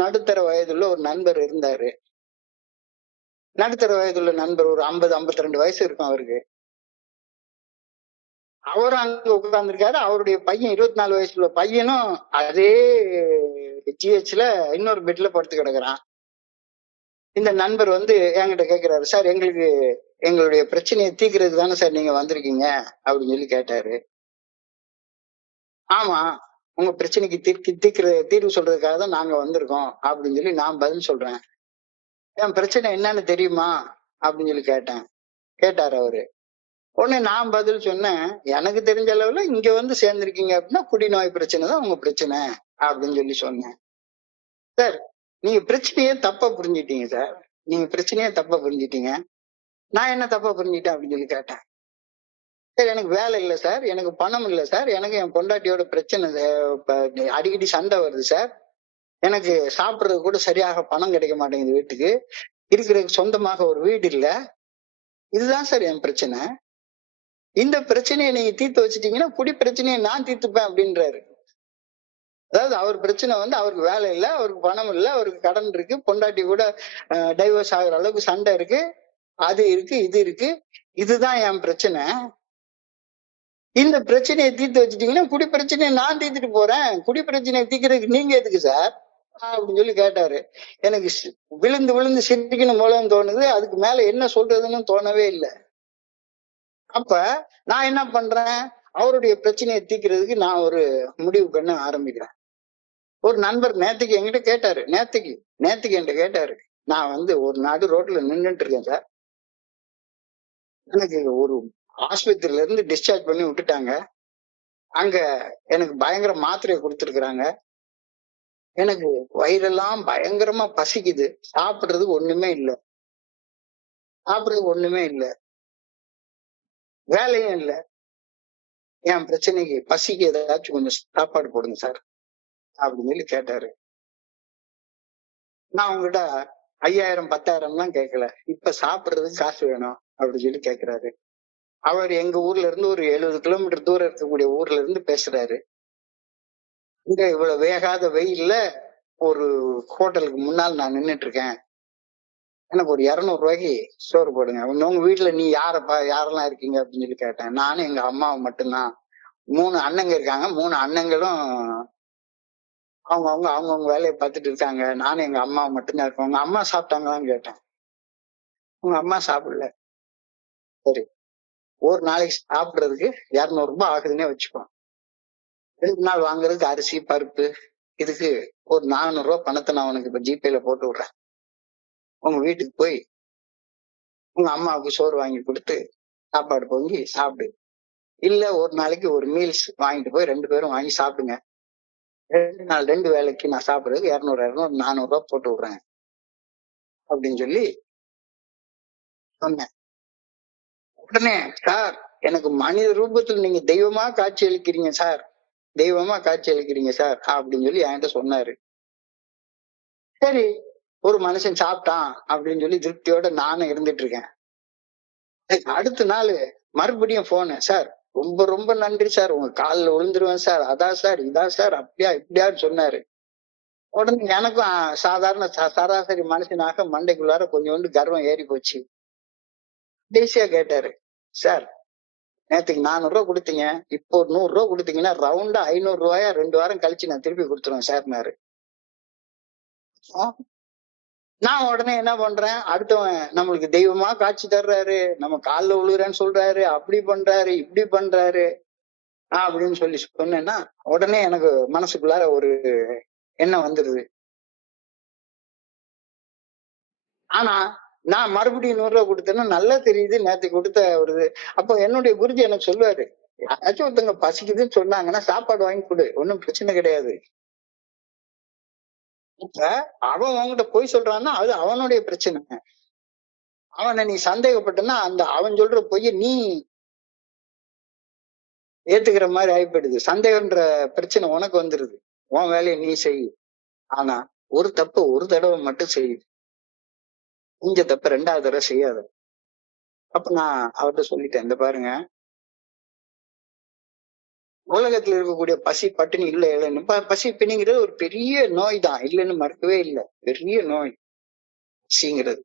நடுத்தர வயதுள்ள ஒரு நண்பர் இருந்தாரு. நடுத்தர வயதுள்ள நண்பர், ஒரு 50-52 வயசு இருக்கும் அவருக்கு. அவரும் அங்க உட்கார்ந்துருக்காரு. அவருடைய பையன் 24 வயசுல பையனும் அதே ஜிஹெச்ல இன்னொரு பெட்ல படுத்து கிடக்குறான். இந்த நண்பர் என்கிட்ட கேட்கிறாரு, சார் எங்களுடைய பிரச்சனையை தீர்க்கறதுக்கு தானே சார் நீங்க வந்திருக்கீங்க அப்படின்னு சொல்லி கேட்டாரு. ஆமா, உங்க பிரச்சனைக்கு தீர்வு சொல்றதுக்காக தான் நாங்க வந்திருக்கோம் அப்படின்னு சொல்லி நான் பதில் சொல்றேன். என் பிரச்சனை என்னன்னு தெரியுமா அப்படின்னு சொல்லி கேட்டாரு அவரு. உடனே நான் பதில் சொன்னேன், எனக்கு தெரிஞ்ச அளவுல இங்க சேர்ந்திருக்கீங்க அப்படின்னா குடிநோய் பிரச்சனை தான் உங்க பிரச்சனை அப்படின்னு சொல்லி சொன்னேன். சார், நீங்க பிரச்சனையே தப்பா புரிஞ்சிட்டீங்க சார். நான் என்ன தப்பா புரிஞ்சுட்டேன் அப்படின்னு சொல்லி கேட்டேன். சார், எனக்கு வேலை இல்லை சார், எனக்கு பணம் இல்லை சார், எனக்கு என் பொண்டாட்டியோட பிரச்சனை, அடிக்கடி சண்டை வருது சார், எனக்கு சாப்பிடுறது கூட சரியாக பணம் கிடைக்க மாட்டேங்குது, வீட்டுக்கு இருக்கிறதுக்கு சொந்தமாக ஒரு வீடு இல்லை, இதுதான் சார் என் பிரச்சனை. இந்த பிரச்சனையை நீங்க தீர்த்து வச்சுட்டீங்கன்னா குடி பிரச்சனையை நான் தீர்த்துப்பேன் அப்படின்றாரு. அதாவது அவர் பிரச்சனை அவருக்கு வேலை இல்லை, அவருக்கு பணம் இல்லை, அவருக்கு கடன் இருக்கு, பொண்டாட்டி கூட டைவர்ஸ் ஆகுற அளவுக்கு சண்டை இருக்கு, அது இருக்கு, இது இருக்கு, இதுதான் என் பிரச்சனை. இந்த பிரச்சனையை தீர்த்து வச்சுட்டீங்கன்னா குடி பிரச்சனையை நான் தீர்த்துட்டு போறேன், குடி பிரச்சனையை தீர்க்கறதுக்கு நீங்க எதுக்கு சார் அப்படின்னு சொல்லி கேட்டாரு. எனக்கு விழுந்து விழுந்து சிரிக்கணும் போலன்னு தோணுது. அதுக்கு மேல என்ன சொல்றதுன்னு தோணவே இல்லை. அப்ப நான் என்ன பண்றேன், அவருடைய பிரச்சனையை தீர்க்கிறதுக்கு நான் ஒரு முடிவு பண்ண ஆரம்பிக்கிறேன். ஒரு நண்பர் நேத்துக்கு என்கிட்ட கேட்டாரு. நேத்துக்கு என்கிட்ட கேட்டாரு. நான் ஒரு நாடு ரோட்ல நின்னுட்டு இருக்கேன் சார். எனக்கு ஒரு ஆஸ்பத்திரியில இருந்து டிஸ்சார்ஜ் பண்ணி விட்டுட்டாங்க. அங்க எனக்கு பயங்கர மாத்திரையை கொடுத்திருக்கிறாங்க. எனக்கு வயிறெல்லாம் பயங்கரமா பசிக்குது. சாப்பிடுறதுக்கு ஒண்ணுமே இல்ல. சாப்பிடுறதுக்கு ஒண்ணுமே இல்ல. வேலையும் இல்ல. என் பிரச்சனைக்கு பசிக்கு ஏதாச்சும் கொஞ்சம் சாப்பாடு போடுங்க சார் அப்படின்னு சொல்லி கேட்டாரு. நான் உங்ககிட்ட 5000 10,000 எல்லாம் கேட்கல. இப்ப சாப்பிடுறதுக்கு காசு வேணும் அப்படின்னு சொல்லி கேட்கிறாரு. அவர் எங்க ஊர்ல இருந்து ஒரு 70 கிலோமீட்டர் தூரம் இருக்கக்கூடிய ஊர்ல இருந்து பேசுறாரு. இங்க இவ்வளவு வேகாத வெயில்ல ஒரு ஹோட்டலுக்கு முன்னால் நான் நின்னுட்டு இருக்கேன். எனக்கு ஒரு 200 ரூபாய்க்கு சோறு போடுங்க. உங்க வீட்டுல நீ யாரெல்லாம் இருக்கீங்க அப்படின்னு சொல்லி கேட்டேன். நானும் எங்க அம்மாவும் மட்டும்தான். 3 அண்ணங்க இருக்காங்க. 3 அண்ணங்களும் அவங்கவுங்க வேலையை பார்த்துட்டு இருக்காங்க. நானும் எங்க அம்மாவும் மட்டும்தான் இருக்கோம். உங்க அம்மா சாப்பிட்டாங்களான்னு கேட்டேன். உங்க அம்மா சாப்பிடல. சரி, ஒரு நாளைக்கு சாப்பிடுறதுக்கு 200 ரூபாய் ஆகுதுன்னே வச்சுப்போம். 2 நாள் வாங்குறதுக்கு அரிசி பருப்பு இதுக்கு ஒரு 400 ரூபாய் பணத்தை நான் உனக்கு இப்ப ஜிபேல போட்டு விடுறேன். உங்க வீட்டுக்கு போய் உங்க அம்மாவுக்கு சோறு வாங்கி கொடுத்து சாப்பாடு பொங்கி சாப்பிடு. இல்ல ஒரு நாளைக்கு ஒரு மீல்ஸ் வாங்கிட்டு போய் 2 பேரும் வாங்கி சாப்பிடுங்க. 2 நாள் 2 வேலைக்கு நான் சாப்பிடுறதுக்கு 200 400 ரூபாய் போட்டு விடுறேன் அப்படின்னு சொல்லி சொன்னேன். உடனே சார், எனக்கு மனித ரூபத்துல நீங்க தெய்வமா காட்சி அளிக்கிறீங்க சார், தெய்வமா காட்சி அளிக்கிறீங்க சார் அப்படின்னு சொல்லி என்கிட்ட சொன்னாரு. சரி, ஒரு மனுஷன் சாப்பிட்டான் அப்படின்னு சொல்லி திருப்தியோட நானும் இருந்துட்டு இருக்கேன். அடுத்த நாள் மறுபடியும் போனேன். சார், ரொம்ப ரொம்ப நன்றி சார், உங்க காலில் விழுந்துருவேன் சார், அதான் சார் இதான் சார் அப்படியா இப்படியான்னு சொன்னாரு. உடனே எனக்கும் சாதாரண சராசரி மனுஷனாக மண்டைக்குள்ளார கொஞ்சோண்டு கர்வம் ஏறி போச்சு. கடைசியா கேட்டாரு. சார், நேத்துக்கு 400 ரூபாய் கொடுத்தீங்க, இப்போ 100 ரூபாய் கொடுத்தீங்கன்னா ரவுண்டா 500 ரூபாயா 2 வாரம் கழிச்சு நான் திருப்பி கொடுத்துருவேன் சார்னாரு. நான் உடனே என்ன பண்றேன், அடுத்தவன் நம்மளுக்கு தெய்வமா காட்சி தர்றாரு, நம்ம காலில் விழுறேன்னு சொல்றாரு, அப்படி பண்றாரு இப்படி பண்றாரு அப்படின்னு சொல்லி சொன்னேன்னா உடனே எனக்கு மனசுக்குள்ளார ஒரு எண்ணம் வந்துருது. ஆனா நான் மறுபடியும் 100 ரூபாய் கொடுத்தேன்னா நல்லா தெரியுது நேத்து கொடுத்த ஒரு இது. அப்போ என்னுடைய குருஜி எனக்கு சொல்லுவாரு, யாராச்சும் ஒருத்தவங்க பசிக்குதுன்னு சொன்னாங்கன்னா சாப்பாடு வாங்கி கொடு, ஒன்னும் பிரச்சனை கிடையாது. இப்ப அவன் உன்கிட்ட போய் சொல்றான்னா அது அவனுடைய பிரச்சனை. அவனை நீ சந்தேகப்பட்டனா அந்த அவன் சொல்ற பொய்ய நீ ஏத்துக்கிற மாதிரி ஆயிப்படுது. சந்தேகம்ன்ற பிரச்சனை உனக்கு வந்துருது. உன் வேலையை நீ செய். ஆனா ஒரு தப்பு ஒரு தடவை மட்டும் செய். செஞ்ச தப்ப 2வது தடவை செய்யாத. அப்ப நான் அவர்கிட்ட சொல்லிட்டேன், இந்த பாருங்க, உலகத்துல இருக்கக்கூடிய பசி பட்டினி இல்ல இல்லைன்னு பசி பிணிங்கிறது ஒரு பெரிய நோய் தான், இல்லைன்னு மறுக்கவே இல்லை. பெரிய நோய் பசிங்கிறது.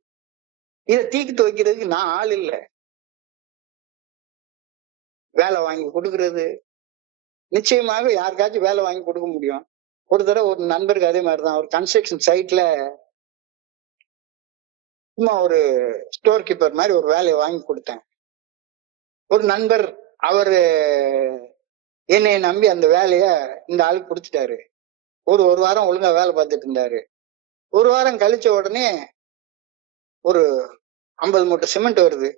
இதை தீக்கிட்டு வைக்கிறதுக்கு நான் ஆள் இல்லை. வேலை வாங்கி கொடுக்கறது நிச்சயமாக யாருக்காச்சும் வேலை வாங்கி கொடுக்க முடியும். ஒரு தடவை ஒரு நண்பருக்கு அதே மாதிரிதான், ஒரு கன்ஸ்ட்ரக்ஷன் சைட்ல சும்மா ஒரு ஸ்டோர் கீப்பர் மாதிரி ஒரு வேலையை வாங்கி கொடுத்தேன். ஒரு நண்பர் அவரு என்னைய நம்பி அந்த வேலைய இந்த ஆளுக்கு கொடுத்துட்டாரு. ஒரு வாரம் ஒழுங்கா வேலை பார்த்துட்டு இருந்தாரு. ஒரு வாரம் கழிச்ச உடனே ஒரு 50 மூட்டை சிமெண்ட் வருது.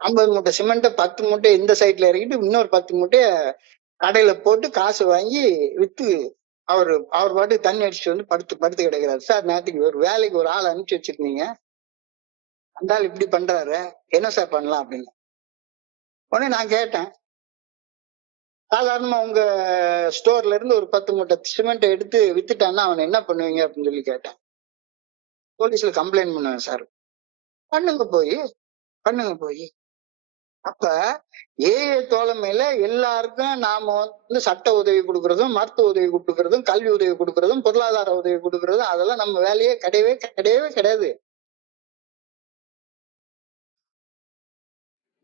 50 மூட்டை சிமெண்ட 10 மூட்டை இந்த சைட்ல இறக்கிட்டு இன்னொரு 10 மூட்டைய கடையில போட்டு காசு வாங்கி வித்து அவர் பாட்டுக்கு தண்ணி அடிச்சுட்டு வந்து படுத்து படுத்து கிடக்குறாரு. சார், நேற்றுக்கு ஒரு வேலைக்கு ஒரு ஆள் அனுப்பிச்சு வச்சிருந்தீங்க, அந்த ஆள் இப்படி பண்றாரு, என்ன சார் பண்ணலாம் அப்படின்னு. உடனே நான் கேட்டேன், சாதாரணமா உங்க ஸ்டோர்ல இருந்து ஒரு 10 மூட்டை சிமெண்ட் எடுத்து வித்துட்டான்னா அவன் என்ன பண்ணுவீங்க அப்படின்னு சொல்லி கேட்டேன். போலீஸ்ல கம்ப்ளைண்ட் பண்ணுவேன் சார். பண்ணுங்க போய், பண்ணுங்க போய். அப்ப ஏஏ தோழமையில எல்லாருக்கும் நாம சட்ட உதவி கொடுக்கறதும், மருத்துவ உதவி கொடுக்கறதும், கல்வி உதவி கொடுக்கறதும், பொருளாதார உதவி கொடுக்கறதும் அதெல்லாம் நம்ம வேலையே கிடையவே கிடையவே கிடையாது.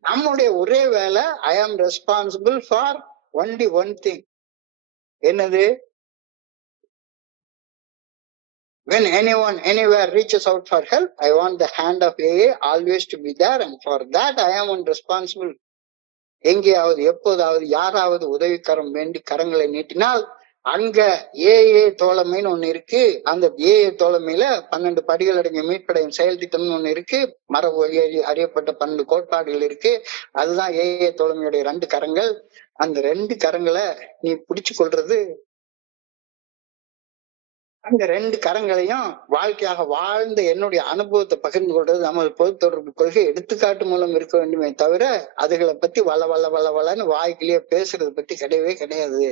நம்முடைய ஒரே வேலை, ஐ am responsible for only one thing. என்னது? When anyone anywhere reaches out for help, I want the hand of AA always to be there, and for that I am responsible. எங்கேயாவது எப்போதாவது யாராவது உதவிக்கரம் வேண்டி கரங்களை நீட்டினால் அங்க ஏஏ தோழமைன்னு ஒண்ணு இருக்கு. அந்த ஏஏ தோழமையில 12 படிகள் அடங்கிய மீட்படையும் செயல் திட்டம்னு ஒண்ணு இருக்கு. மரபு வழி அறியப்பட்ட 12 கோட்பாடுகள் இருக்கு. அதுதான் ஏஏ தோழமையுடைய 2 கரங்கள். அந்த 2 கரங்களை நீ பிடிச்சு கொள்றது, அந்த 2 கரங்களையும் வாழ்க்கையாக வாழ்ந்த என்னுடைய அனுபவத்தை பகிர்ந்து கொள்றது நமது பொது தொடர்பு கொள்கை எடுத்துக்காட்டு மூலம் இருக்க வேண்டுமே தவிர அதுகளை பத்தி வளன்னு வாய்க்கிலேயே பேசுறது பத்தி கிடையவே கிடையாது.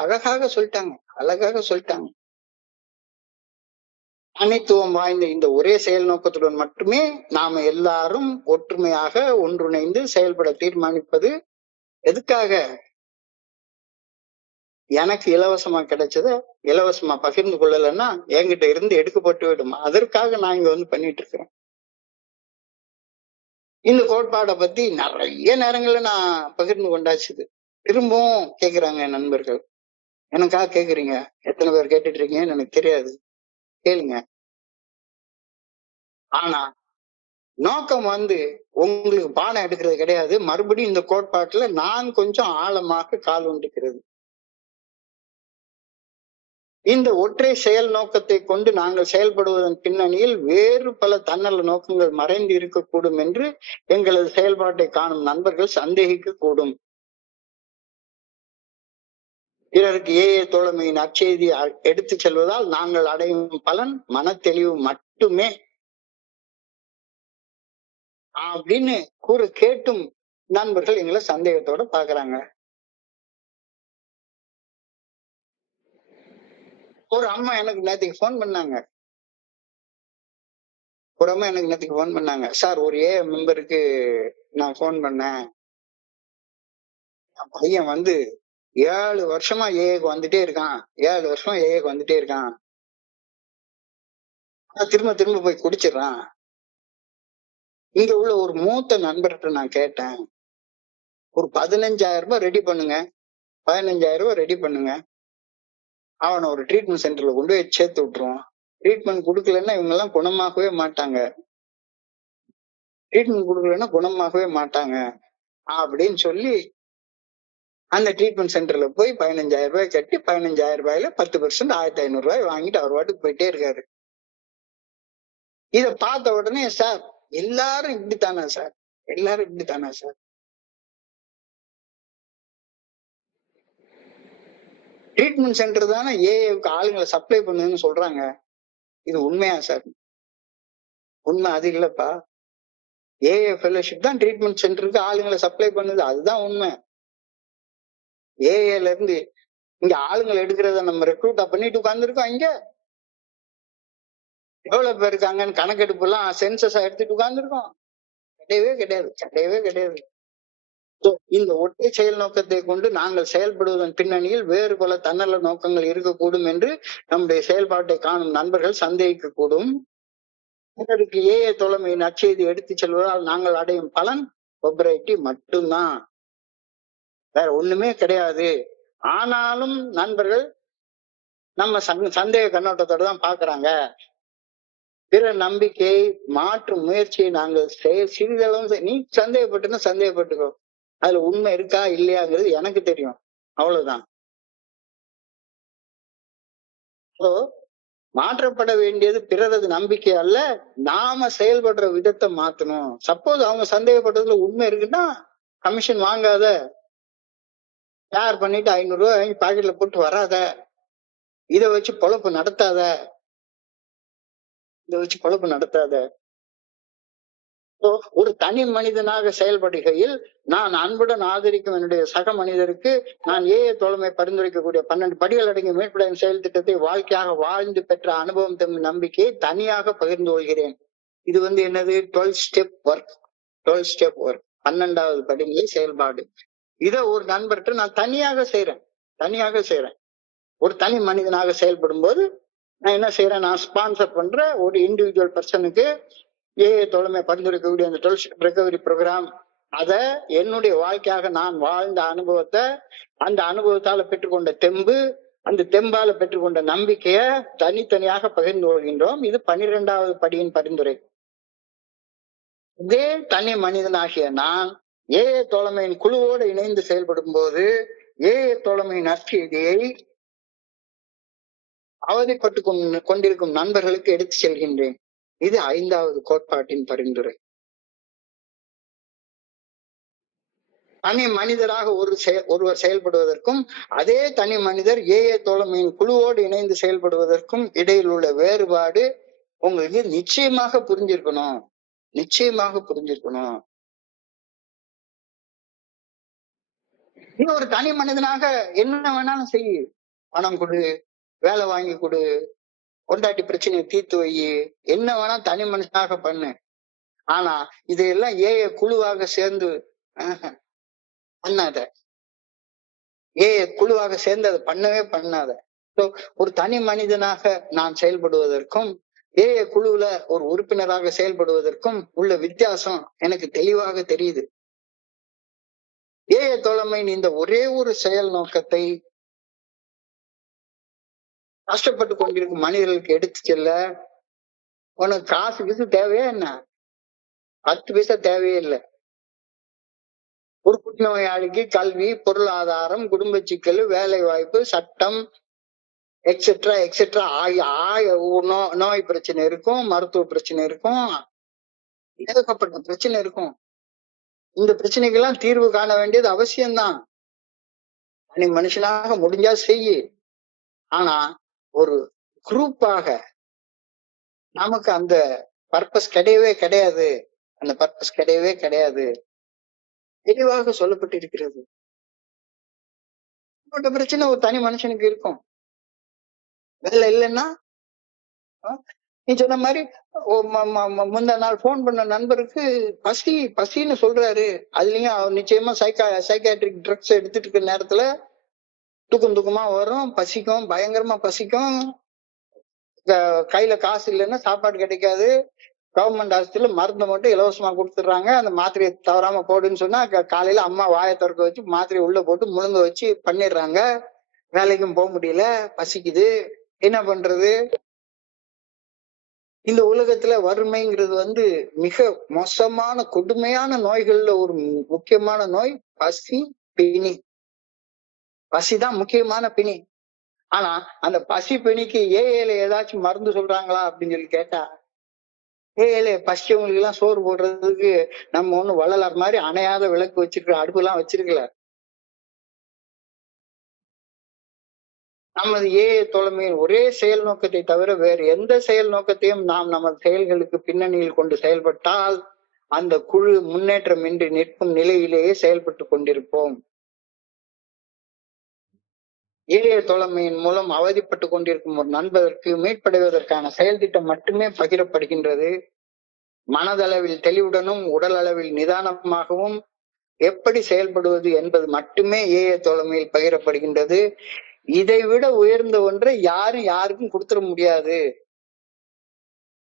அழகாக சொல்லிட்டாங்க, அழகாக சொல்லிட்டாங்க. தனித்துவம் வாய்ந்த இந்த ஒரே செயல் நோக்கத்துடன் மட்டுமே நாம எல்லாரும் ஒற்றுமையாக ஒன்றிணைந்து செயல்பட தீர்மானிப்பது. எதுக்காக? எனக்கு இலவசமா கிடைச்சத இலவசமா பகிர்ந்து கொள்ளலன்னா என்கிட்ட இருந்து எடுக்கப்பட்டு விடும். அதற்காக நான் இங்க வந்து பண்ணிட்டு இருக்கிறேன். இந்த கோட்பாடை பத்தி நிறைய நேரங்கள்ல நான் பகிர்ந்து கொண்டாச்சுது. திரும்பவும் கேக்குறாங்க என் நண்பர்கள், எனக்காக கேக்குறீங்க, எத்தனை பேர் கேட்டுட்டு இருக்கீங்கன்னு எனக்கு தெரியாது, கேளுங்க. ஆனா நோக்கம் வந்து உங்களுக்கு பாடம் எடுக்கிறது கிடையாது. மறுபடியும் இந்த கோட்பாட்டுல நான் கொஞ்சம் ஆழமாக கால் ஒன்றுக்கிறது. இந்த ஒற்றை செயல் நோக்கத்தை கொண்டு நாங்கள் செயல்படுவதன் பின்னணியில் வேறு பல தன்னல நோக்கங்கள் மறைந்து இருக்கக்கூடும் என்று எங்களது செயல்பாட்டை காணும் நண்பர்கள் சந்தேகிக்க கூடும். பிறருக்கு ஏஏ தோழமையின் அச்செய்தி எடுத்து செல்வதால் நாங்கள் அடையும் பலன் மன தெளிவு மட்டுமே அப்படின்னு கூற கேட்டும் நண்பர்கள் எங்களை சந்தேகத்தோட பாக்குறாங்க. ஒரு அம்மா எனக்கு நேற்றுக்கு போன் பண்ணாங்க. ஒரு அம்மா எனக்கு நேற்றுக்கு போன் பண்ணாங்க, சார் ஒரு ஏ மெம்பருக்கு நான் போன் பண்ணேன், பையன் வந்து 7 வருஷமா ஏஏக்கு வந்துட்டே இருக்கான், 7 வருஷமா ஏஏக்கு வந்துட்டே இருக்கான், திரும்ப திரும்ப போய் குடிச்சிடறான். இங்க உள்ள ஒரு மூத்த நண்பர்கிட்ட நான் கேட்டேன், ஒரு 15,000 ரூபாய் ரெடி பண்ணுங்க, 15,000 ரூபாய் ரெடி பண்ணுங்க, அவனை ஒரு ட்ரீட்மெண்ட் சென்டர்ல கொண்டு போய் சேர்த்து விட்டுருவான். ட்ரீட்மெண்ட் கொடுக்கலன்னா இவங்க எல்லாம் குணமாகவே மாட்டாங்க, ட்ரீட்மெண்ட் கொடுக்கலன்னா குணமாகவே மாட்டாங்க அப்படின்னு சொல்லி அந்த ட்ரீட்மெண்ட் சென்டர்ல போய் 15,000 ரூபாய் கட்டி 15,000 ரூபாயில 10% 1,500 ரூபாய் வாங்கிட்டு அவர் வாட்டுக்கு போயிட்டே இருக்காரு. இத பார்த்த உடனே, சார் எல்லாரும் இப்படித்தானா சார், எல்லாரும் இப்படித்தானா சார், ட்ரீட்மெண்ட் சென்டர் தானே ஏஏவுக்கு ஆளுங்களை சப்ளை பண்ணுதுன்னு சொல்றாங்க, இது உண்மையா சார்? உண்மை அது இல்லப்பா, ஏஏ ஃபெலோஷிப் தான் ட்ரீட்மெண்ட் சென்டருக்கு ஆளுங்களை சப்ளை பண்ணுது, அதுதான் உண்மை. ஏஏல இருந்து இங்க ஆளுங்களை எடுக்கிறத நம்ம ரெக்ரூட்டா பண்ணிட்டு உட்கார்ந்துருக்கோம். இங்க எவ்வளவு பேர் இருக்காங்கன்னு கணக்கெடுப்பு எல்லாம் சென்சஸா எடுத்துட்டு உட்கார்ந்துருக்கோம்? கிடையவே கிடையாது, கிடையவே கிடையாது. இந்த ஒற்றை செயல் நோக்கத்தை கொண்டு நாங்கள் செயல்படுவதன் பின்னணியில் வேறு பல தன்னல நோக்கங்கள் இருக்கக்கூடும் என்று நம்முடைய செயல்பாட்டை காணும் நண்பர்கள் சந்தேகிக்க கூடும். இதற்கு ஏஏ தோழமையின் அச்செய்தி எடுத்து செல்வதால் நாங்கள் அடையும் பலன் ஒப்ரைட்டி மட்டும்தான், வேற ஒண்ணுமே கிடையாது. ஆனாலும் நண்பர்கள் நம்ம சந்தேக கண்ணோட்டத்தோட தான் பாக்குறாங்க. பிற நம்பிக்கை மாற்றும் முயற்சியை நாங்கள் சிறிதளவு நீ சந்தேகப்பட்டுன்னா சந்தேகப்பட்டுக்கோ, அதுல உண்மை இருக்கா இல்லையாங்கிறது எனக்கு தெரியும், அவ்வளவுதான். மாற்றப்பட வேண்டியது பிறரது நம்பிக்கை அல்ல, நாம செயல்படுற விதத்தை மாத்தணும். சப்போஸ் அவங்க சந்தேகப்பட்டதுல உண்மை இருக்குன்னா கமிஷன் வாங்காத, ஷேர் பண்ணிட்டு 500 ரூபாய் வாங்கி பாக்கெட்ல போட்டு வராத, இதை வச்சு பொழப்பு நடத்தாத, இதை வச்சு பொழப்பு நடத்தாத. ஒரு தனி மனிதனாக செயல்படுகையில் நான் அன்புடன் ஆதரிக்கும் என்னுடைய சக மனிதருக்கு நான் ஏஏ தோழமை பரிந்துரைக்கக்கூடிய 12 படிகள் அடங்கிய மீட்படையும் செயல் திட்டத்தை வாழ்க்கையாக வாழ்ந்து பெற்ற அனுபவம் தரும் நம்பிக்கையை தனியாக பகிர்ந்து கொள்கிறேன். இது வந்து என்னது? 12 ஸ்டெப் ஒர்க், 12 ஸ்டெப் ஒர்க், 12வது படிநிலை செயல்பாடு. இத ஒரு நண்பர்கிட்ட நான் தனியாக செய்யறேன். ஒரு தனி மனிதனாக செயல்படும் போது நான் என்ன செய்யறேன், நான் ஸ்பான்சர் பண்ற ஒரு இண்டிவிஜுவல் பர்சனுக்கு ஏஏ தோழமை பரிந்துரைக்கக்கூடிய அந்த 12 ஸ்டெப் ரெக்கவரி ப்ரோக்ராம், அத என்னுடைய வாழ்க்கையாக நான் வாழ்ந்த அனுபவத்தை, அந்த அனுபவத்தால பெற்றுக்கொண்ட தெம்பு, அந்த தெம்பால பெற்றுக்கொண்ட நம்பிக்கைய தனித்தனியாக பகிர்ந்து கொள்கின்றோம். இது 12வது படியின் பரிந்துரை. இதே தனி மனிதனாகிய நான் ஏஏ தோழமையின் குழுவோடு இணைந்து செயல்படும் போது ஏஏ தோழமையின் நற்செய்தியை அவதிப்பட்டு கொண்டிருக்கும் நண்பர்களுக்கு எடுத்து செல்கின்றேன். இது 5வது கோட்பாட்டின் பரிந்துரை. தனி மனிதராக ஒருவர் செயல்படுவதற்கும் அதே தனி மனிதர் ஏஏ தோழமையின் குழுவோடு இணைந்து செயல்படுவதற்கும் இடையில் உள்ள வேறுபாடு உங்களுக்கு நிச்சயமாக புரிஞ்சிருக்கணும். நீ ஒரு தனி மனிதனாக என்ன வேணாலும் செய்யு, பணம் கொடு, வேலை வாங்கி கொடு, கொண்டாட்டி பிரச்சனையை தீர்த்து வை, என்ன வேணா தனி மனுஷனாக பண்ணு. ஆனா இதையெல்லாம் ஏஏ குழுவாக சேர்ந்து பண்ணாத. ஏஏ குழுவாக சேர்ந்து அதை பண்ணவே பண்ணாத. ஒரு தனி மனிதனாக நான் செயல்படுவதற்கும் ஏஏ குழுவுல ஒரு உறுப்பினராக செயல்படுவதற்கும் உள்ள வித்தியாசம் எனக்கு தெளிவாக தெரியுது. ஏஏ தோழமையின் இந்த ஒரே ஒரு செயல் நோக்கத்தை கஷ்டப்பட்டு கொண்டிருக்கும் மனிதர்களுக்கு எடுத்து செல்ல உனக்கு காசு கிசு தேவையா என்ன? 10 பைசா தேவையே இல்லை. ஒரு புற்றுநோயாளிக்கு கல்வி, பொருளாதாரம், குடும்ப சிக்கல், வேலை வாய்ப்பு, சட்டம் எக்ஸெட்ரா எக்ஸெட்ரா நோய் பிரச்சனை இருக்கும், மருத்துவ பிரச்சனை இருக்கும், ஏகப்பட்ட பிரச்சனை இருக்கும். இந்த பிரச்சனைக்கெல்லாம் தீர்வு காண வேண்டியது அவசியம்தான். நீ மனுஷனாக முடிஞ்சா செய்யு. ஆனா ஒரு குரூப்பாக நமக்கு அந்த பர்பஸ் கிடையவே கிடையாது. அந்த பர்பஸ் கிடையவே கிடையாது. தெளிவாக சொல்லப்பட்டிருக்கிறது. பிரச்சனை ஒரு தனி மனுஷனுக்கு இருக்கும். வேலை இல்லைன்னா நீ சொன்ன மாதிரி முந்தா நாள் போன் பண்ண நண்பருக்கு பசின்னு சொல்றாரு. அதுலயும் அவர் நிச்சயமா சைக்காட்ரிக் ட்ரக்ஸ் எடுத்துட்டு இருக்கிற நேரத்துல தூக்கமா வரும், பசிக்கும், பயங்கரமா பசிக்கும். கையில காசு இல்லைன்னா சாப்பாடு கிடைக்காது. கவர்மெண்ட் ஆஸ்பத்திரியில மருந்து மட்டும் இலவசமா கொடுத்துடுறாங்க. அந்த மாத்திரையை தவறாம போடுன்னு சொன்னா காலையில அம்மா வாயை திறக்க வச்சு மாத்திரையை உள்ள போட்டு முழுங்க வச்சு பண்ணிடுறாங்க. வேலைக்கும் போக முடியல, பசிக்குது, என்ன பண்றது? இந்த உலகத்துல வறுமைங்கிறது மிக மோசமான கொடுமையான நோய்கள்ல ஒரு முக்கியமான நோய் பசி, பிணி. பசிதான் முக்கியமான பிணி. ஆனா அந்த பசி பிணிக்கு ஏஏல ஏதாச்சும் மருந்து சொல்றாங்களா அப்படின்னு சொல்லி கேட்டா, ஏஏல பசிச்சவங்களுக்கு எல்லாம் சோறு போடுறதுக்கு நம்ம ஒண்ணு வள்ளலார் மாதிரி அணையாத விளக்கு வச்சிருக்க, அடுப்பு எல்லாம் வச்சிருக்கல. நமது ஏஏ தோழமையின் ஒரே செயல் நோக்கத்தை தவிர வேறு எந்த செயல் நோக்கத்தையும் நாம் நமது செயல்களுக்கு பின்னணியில் கொண்டு செயல்பட்டால் அந்த குழு முன்னேற்றமின்றி நிற்கும் நிலையிலேயே செயல்பட்டு கொண்டிருப்போம். ஏஏ தோழமையின் மூலம் அவதிப்பட்டு கொண்டிருக்கும் ஒரு நண்பருக்கு மீட்படைவதற்கான செயல் திட்டம் மட்டுமே பகிரப்படுகின்றது. மனதளவில் தெளிவுடனும் உடல் அளவில் நிதானமாகவும் எப்படி செயல்படுவது என்பது மட்டுமே ஏஏ தோழமையில் பகிரப்படுகின்றது. இதை விட உயர்ந்த ஒன்றை யாருக்கும் கொடுத்துட முடியாது.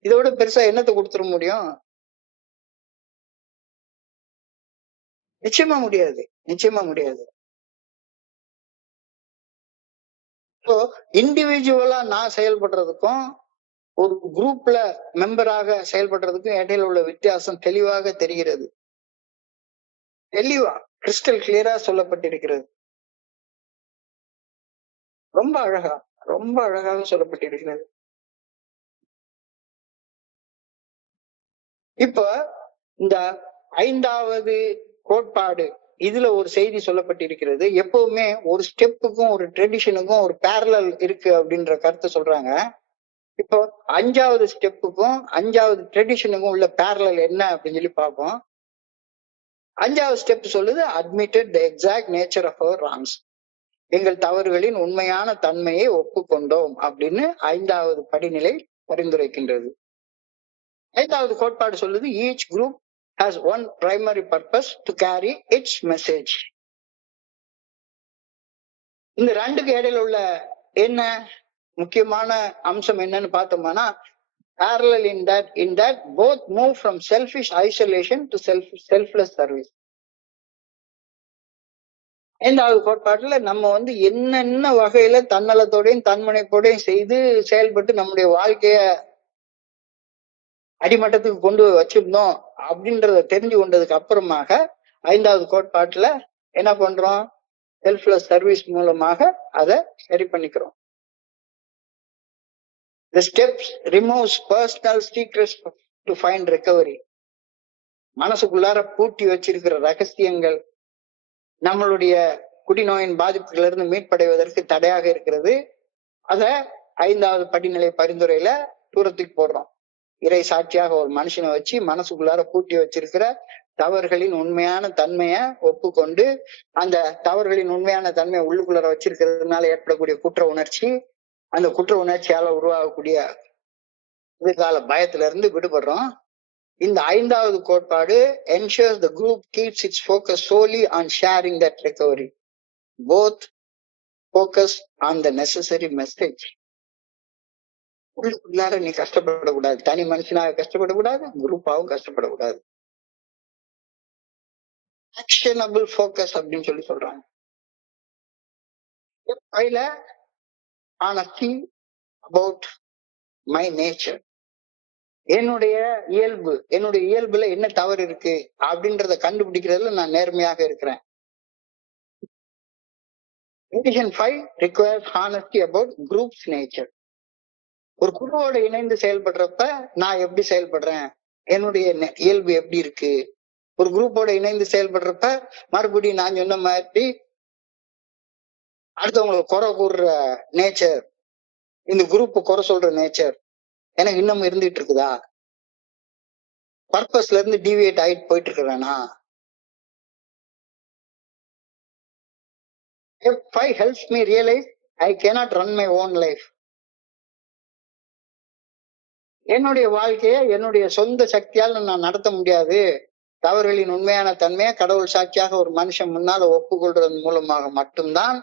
இதை விட பெருசா என்னத்தை கொடுத்துட முடியும்? நிச்சயமா முடியாது. இண்டிவிஜுவலா நான் செயல்படுறதுக்கும் ஒரு குரூப்ல மெம்பராக செயல்படுறதுக்கும் இடையில உள்ள வித்தியாசம் தெளிவாக தெரிகிறது. தெளிவா கிறிஸ்டல் கிளியரா சொல்லப்பட்டிருக்கிறது. ரொம்ப அழகாக சொல்லப்பட்டிருக்கிறது. இப்ப இந்த 5வது கோட்பாடு இதுல ஒரு செய்தி சொல்லப்பட்டிருக்கிறது. எப்பவுமே ஒரு ஸ்டெப்புக்கும் ஒரு ட்ரெடிஷனுக்கும் ஒரு பேரலல் இருக்கு அப்படின்ற கருத்தை சொல்றாங்க. இப்போ 5வது ஸ்டெப்புக்கும் 5வது ட்ரெடிஷனுக்கும் உள்ள பேரலல் என்ன அப்படின்னு சொல்லி பார்ப்போம். 5வது ஸ்டெப் சொல்லுது admitted the exact nature of our wrongs. எங்கள் தவறுகளின் உண்மையான தன்மையை ஒப்புக்கொண்டோம் அப்படின்னு 5வது படிநிலை பரிந்துரைக்கின்றது. 5வது கோட்பாடு சொல்லுது each group has one primary purpose to carry its message. இந்த ரெண்டுக்கு இடையில உள்ள என்ன முக்கியமான அம்சம் என்னன்னு பார்த்தோம்னா, parallel in that both move from selfish isolation to selfless service. ஐந்தாவது கோட்பாட்டுல நம்ம என்னென்ன வகையில தன்னலத்தோடையும் தன்முனைப்போடையும் செய்து செயல்பட்டு நம்முடைய வாழ்க்கைய அடிமட்டத்துக்கு கொண்டு வச்சிருந்தோம் அப்படின்றத தெரிஞ்சு கொண்டதுக்கு அப்புறமாக ஐந்தாவது கோட்பாட்டுல என்ன பண்றோம்? செல்ஃப்லெஸ் சர்வீஸ் மூலமாக அதை சரி பண்ணிக்கிறோம். The steps removes personal secrets to find recovery. மனசுக்குள்ளார பூட்டி வச்சிருக்கிற ரகசியங்கள் நம்மளுடைய குடிநோயின் பாதிப்புல இருந்து மீட்படைவதற்கு தடையாக இருக்கிறது. அத ஐந்தாவது படிநிலை பரிந்துரையில தூரத்துக்கு போடுறோம். இறை சாட்சியாக ஒரு மனுஷனை வச்சு மனசுக்குள்ளார பூட்டி வச்சிருக்கிற தவறுகளின் உண்மையான தன்மைய ஒப்புக்கொண்டு அந்த தவறுகளின் உண்மையான தன்மையை உள்ளுக்குள்ளார வச்சிருக்கிறதுனால ஏற்படக்கூடிய குற்ற உணர்ச்சி, அந்த குற்ற உணர்ச்சியால உருவாகக்கூடிய எதிர்கால பயத்துல இருந்து விடுபடுறோம். இந்த ஐந்தாவது கோட்பாடு ensures the group keeps its focus solely on sharing that recovery. Both focus on the necessary message. உள்ளுக்குள்ளார நீ கஷ்டப்படக்கூடாது, தனி மனுஷனாக கஷ்டப்படக்கூடாது, குரூப்பாவும் கஷ்டப்படக்கூடாது. ஆக்ஷனபிள் ஃபோக்கஸ் அப்படின்னு சொல்றாங்க. அதுல honesty about my nature. என்னுடைய இயல்புல என்ன தவறு இருக்கு அப்படின்றத கண்டுபிடிக்கிறதுல நான் நேர்மையாக இருக்கிறேன். Condition 5 requires honesty about group's nature. ஒரு குழுவோட இணைந்து செயல்படுறப்ப நான் எப்படி செயல்படுறேன், என்னுடைய இயல்பு எப்படி இருக்கு. ஒரு குரூப்போட இணைந்து செயல்படுறப்ப மறுபடியும் நான் சொன்ன மாதிரி அடுத்தவங்களுக்கு குறை கூறுற நேச்சர், இந்த குரூப் குறை சொல்ற நேச்சர் எனக்கு இன்னும் இருந்துட்டு இருக்குதா? பர்பஸ்ல இருந்து டிவியேட் ஆயிட்டு போயிட்டு இருக்கிறேனா? F5 helps me realize I cannot run my own life. என்னுடைய வாழ்க்கைய என்னுடைய சொந்த சக்தியால் நான் நடத்த முடியாது. தவறுகளின் உண்மையான தன்மையை கடவுள் சாட்சியாக ஒரு மனுஷன் முன்னால ஒப்புக்கொள்றதன் மூலமாக மட்டும்தான்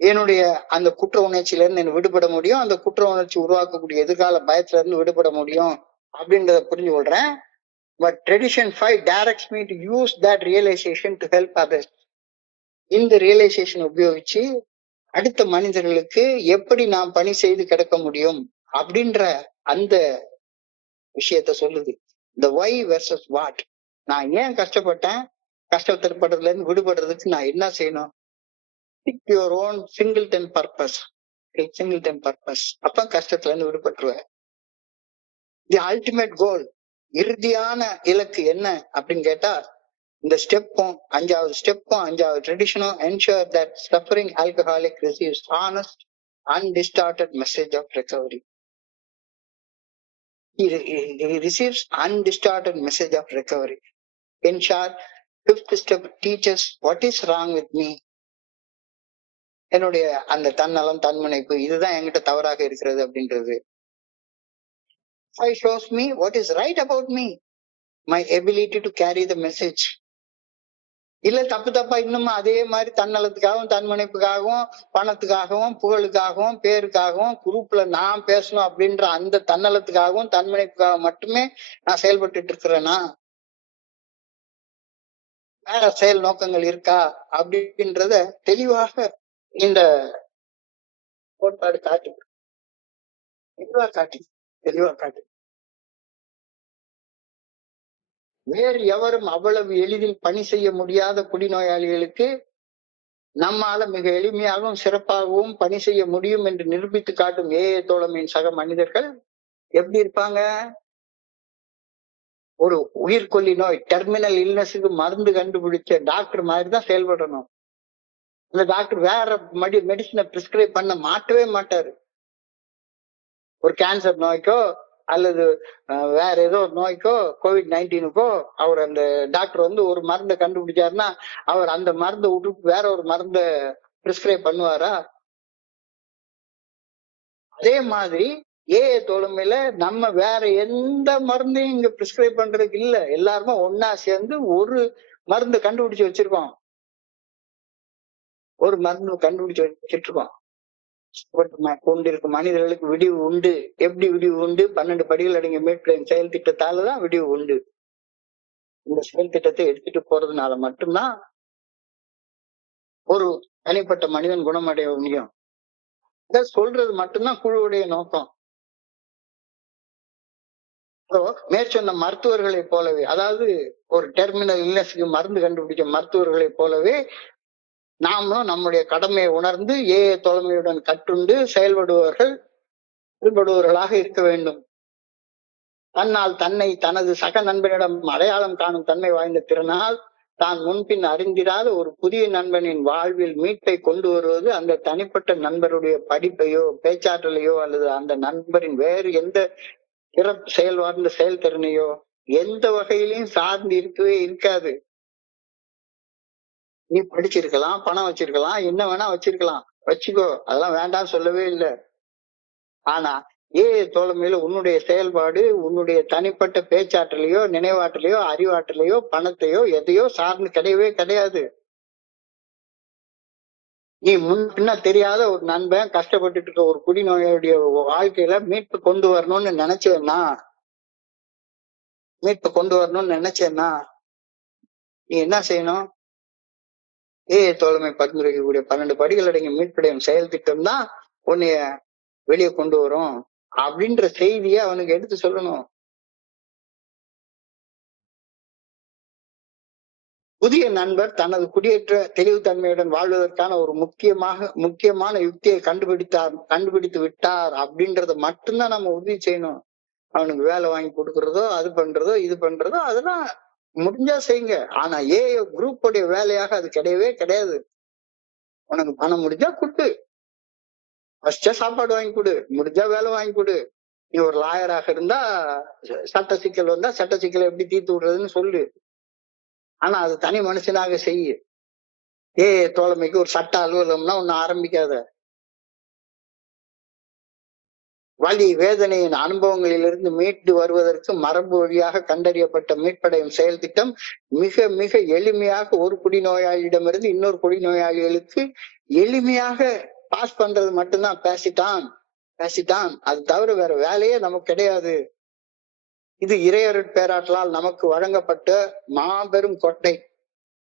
என்னுடைய அந்த குற்ற உணர்ச்சியில இருந்து விடுபட முடியும். அந்த குற்ற உணர்ச்சி உருவாக்கக்கூடிய எதிர்கால பயத்துல இருந்து விடுபட முடியும் அப்படின்றத புரிஞ்சு கொள்றேன். But tradition 5 directs me to use that realization to help others. இந்த ரியலைசேஷன் உபயோகிச்சு அடுத்த மனிதர்களுக்கு எப்படி நாம் பணி செய்து கிடக்க முடியும் அப்படின்ற அந்த விஷயத்த சொல்லுது. The why versus what. நான் ஏன் கஷ்டப்பட்டேன், கஷ்டப்படுறதுல இருந்து விடுபடுறதுக்கு நான் என்ன செய்யணும்? Pick your own singleton purpose. அப்ப கஷ்டத்துல இருந்து விடுபட்டுருவேன். தி அல்டிமேட் கோல், இறுதியான இலக்கு என்ன அப்படின்னு கேட்டா, இந்த ஸ்டெப்பும் அஞ்சாவது ட்ரெடிஷனும் ensure that suffering alcoholic receives honest undistorted message of recovery. He receives undistorted message of recovery. In short, fifth step teaches what is wrong with me. என்னுடைய அந்த தன்னலம் தன்முனைப்பு இதுதான் என்கிட்ட தவறாக இருக்கிறது அப்படின்றது. Five shows me what is right about me, my ability to carry the message. இல்ல தப்பா இன்னும் அதே மாதிரி தன்னலத்துக்காகவும் தன்முனைப்புக்காகவும் பணத்துக்காகவும் புகழுக்காகவும் பேருக்காகவும் குரூப்ல நான் பேசணும் அப்படின்ற அந்த தன்னலத்துக்காகவும் தன்முனைப்புக்காக மட்டுமே நான் செயல்பட்டு இருக்கிறேன்னா, வேற செயல் நோக்கங்கள் இருக்கா அப்படின்றத தெளிவாக இந்த கோட்பாடு தெளிவா காட்டு. வேறு எவரும் அவ்வளவு எளிதில் பணி செய்ய முடியாத குடிநோயாளிகளுக்கு நம்மால மிக எளிமையாகவும் சிறப்பாகவும் பணி செய்ய முடியும் என்று நிரூபித்து காட்டும் ஏஏ தோழமையின் சக மனிதர்கள் எப்படி இருப்பாங்க? ஒரு உயிர்கொல்லி நோய் டெர்மினல் இல்னஸுக்கு மருந்து கண்டுபிடிச்ச டாக்டர் மாதிரி தான் செயல்படணும். அந்த டாக்டர் வேற மெடிசனை பிரிஸ்கிரைப் பண்ண மாட்டவே மாட்டாரு. ஒரு கேன்சர் நோய்க்கோ அல்லது வேற ஏதோ ஒரு நோய்க்கோ COVID-19க்கோ அவர் அந்த டாக்டர் ஒரு மருந்தை கண்டுபிடிச்சாருன்னா அவர் அந்த மருந்தை விட்டு வேற ஒரு மருந்தை பிரிஸ்கிரைப் பண்ணுவாரா? அதே மாதிரி ஏஏ தோழமையில நம்ம வேற எந்த மருந்தையும் இங்க பிரிஸ்கிரைப் பண்றதுக்கு இல்ல. எல்லாருமே ஒன்னா சேர்ந்து ஒரு மருந்து கண்டுபிடிச்சு வச்சிருக்கோம். வச்சிட்டு இருக்கோம். கொண்டிருக்கும் மனிதர்களுக்கு விடிவு உண்டு. எப்படி விடிவு உண்டு? 12 படிகள் அடங்கிய மீட்பின் செயல் திட்டத்தாலதான் விடிவு உண்டு. இந்த செயல் திட்டத்தை எடுத்துட்டு போறதுனால மட்டும்தான் ஒரு தனிப்பட்ட மனிதன் குணமடைய முடியும். இதை சொல்றது மட்டும்தான் குழுவுடைய நோக்கம். இப்போ மேற்சொன்ன மருத்துவர்களை போலவே, அதாவது ஒரு டெர்மினல் இல்னஸ்க்கு மருந்து கண்டுபிடிக்க மருத்துவர்களை போலவே நாமளும் நம்முடைய கடமையை உணர்ந்து தோழமையுடன் கட்டுண்டு செயல்படுபவர்களாக இருக்க வேண்டும். தன்னால் தன்னை தனது சக நண்பனிடம் அடையாளம் காணும் தன்மை வாய்ந்த திறனால் தான் முன்பின் அறிந்திராத ஒரு புதிய நண்பனின் வாழ்வில் மீட்பை கொண்டு வருவது அந்த தனிப்பட்ட நண்பருடைய படிப்பையோ பேச்சாற்றலையோ அல்லது அந்த நண்பரின் வேறு எந்த செயல்வார்ந்த செயல்திறனையோ எந்த வகையிலையும் சார்ந்து இருக்கவே இருக்காது. நீ படிச்சிருக்கலாம், பணம் வச்சிருக்கலாம், என்ன வேணா வச்சிருக்கலாம், வச்சுக்கோ, அதெல்லாம் வேண்டாம் சொல்லவே இல்லை. ஆனா தோழமையில உன்னுடைய செயல்பாடு உன்னுடைய தனிப்பட்ட பேச்சாற்றலையோ நினைவாற்றலையோ அறிவாற்றலையோ பணத்தையோ எதையோ சார்ந்து கிடையவே கிடையாது. நீ முன் பின்ன தெரியாத ஒரு நண்பன் கஷ்டப்பட்டு இருக்க ஒரு குடிநோயுடைய வாழ்க்கையில மீட்பு கொண்டு வரணும்னு நினைச்சேன்னா நீ என்ன செய்யணும்? தோழமை பரிந்துரைக்கக்கூடிய 12 படிகள் அடங்கிய மீட்படையும் செயல் திட்டம் தான் உன்னைய வெளியே கொண்டு வரும் அப்படின்ற செய்தியை அவனுக்கு எடுத்து சொல்லணும். புதிய நண்பர் தனது குடியேற்ற தெளிவுத்தன்மையுடன் வாழ்வதற்கான ஒரு முக்கியமான யுக்தியை கண்டுபிடித்து விட்டார் அப்படின்றத மட்டும்தான் நம்ம உறுதி செய்யணும். அவனுக்கு வேலை வாங்கி கொடுக்கறதோ அது பண்றதோ இது பண்றதோ அதெல்லாம் முடிஞ்சா செய்யுங்க. ஆனா குரூப் உடைய வேலையாக அது கிடையவே கிடையாது. உனக்கு பணம் முடிஞ்சா குட்டு, ஃபர்ஸ்டா சாப்பாடு வாங்கி கொடு, முடிஞ்சா வேலை வாங்கி கொடு. நீ ஒரு லாயராக இருந்தா சட்ட சிக்கல் வந்தா சட்ட சிக்கலை எப்படி தீர்த்து விடுறதுன்னு சொல்லு. ஆனா அது தனி மனுஷனாக செய்ய. தோழமைக்கு ஒரு சட்ட அலுவலகம்னா ஒண்ணு ஆரம்பிக்காத. வலி வேதனையின் அனுபவங்களிலிருந்து மீட்டு வருவதற்கு மரபு வழியாக கண்டறியப்பட்ட மீட்படையும் செயல் திட்டம் மிக மிக எளிமையாக ஒரு குடிநோயாளியிடமிருந்து இன்னொரு குடிநோயாளிகளுக்கு எளிமையாக பாஸ் பண்றது மட்டும்தான். பேசிட்டான் அது தவிர வேற வேலையே நமக்கு கிடையாது. இது இறையருட் பேராற்றலால் நமக்கு வழங்கப்பட்ட மாபெரும் கொடை.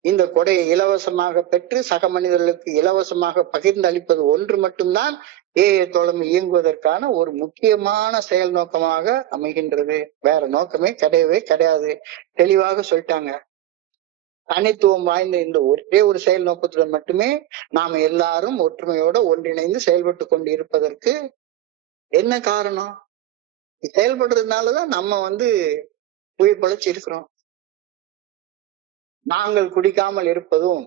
இந்த கொடையை இலவசமாக பெற்று சக மனிதர்களுக்கு இலவசமாக பகிர்ந்து அளிப்பது ஒன்று மட்டும்தான் தோழமை இயங்குவதற்கான ஒரு முக்கியமான செயல் நோக்கமாக அமைகின்றது. வேற நோக்கமே கிடையவே கிடையாது. தெளிவாக சொல்லிட்டாங்க. தனித்துவம் வாய்ந்த இந்த ஒரே ஒரு செயல் நோக்கத்துடன் மட்டுமே நாம எல்லாரும் ஒற்றுமையோட ஒன்றிணைந்து செயல்பட்டு கொண்டு இருப்பதற்கு என்ன காரணம்? செயல்படுறதுனாலதான் நம்ம உயிர் பழச்சு இருக்கிறோம். நாங்கள் குடிக்காமல் இருப்பதும்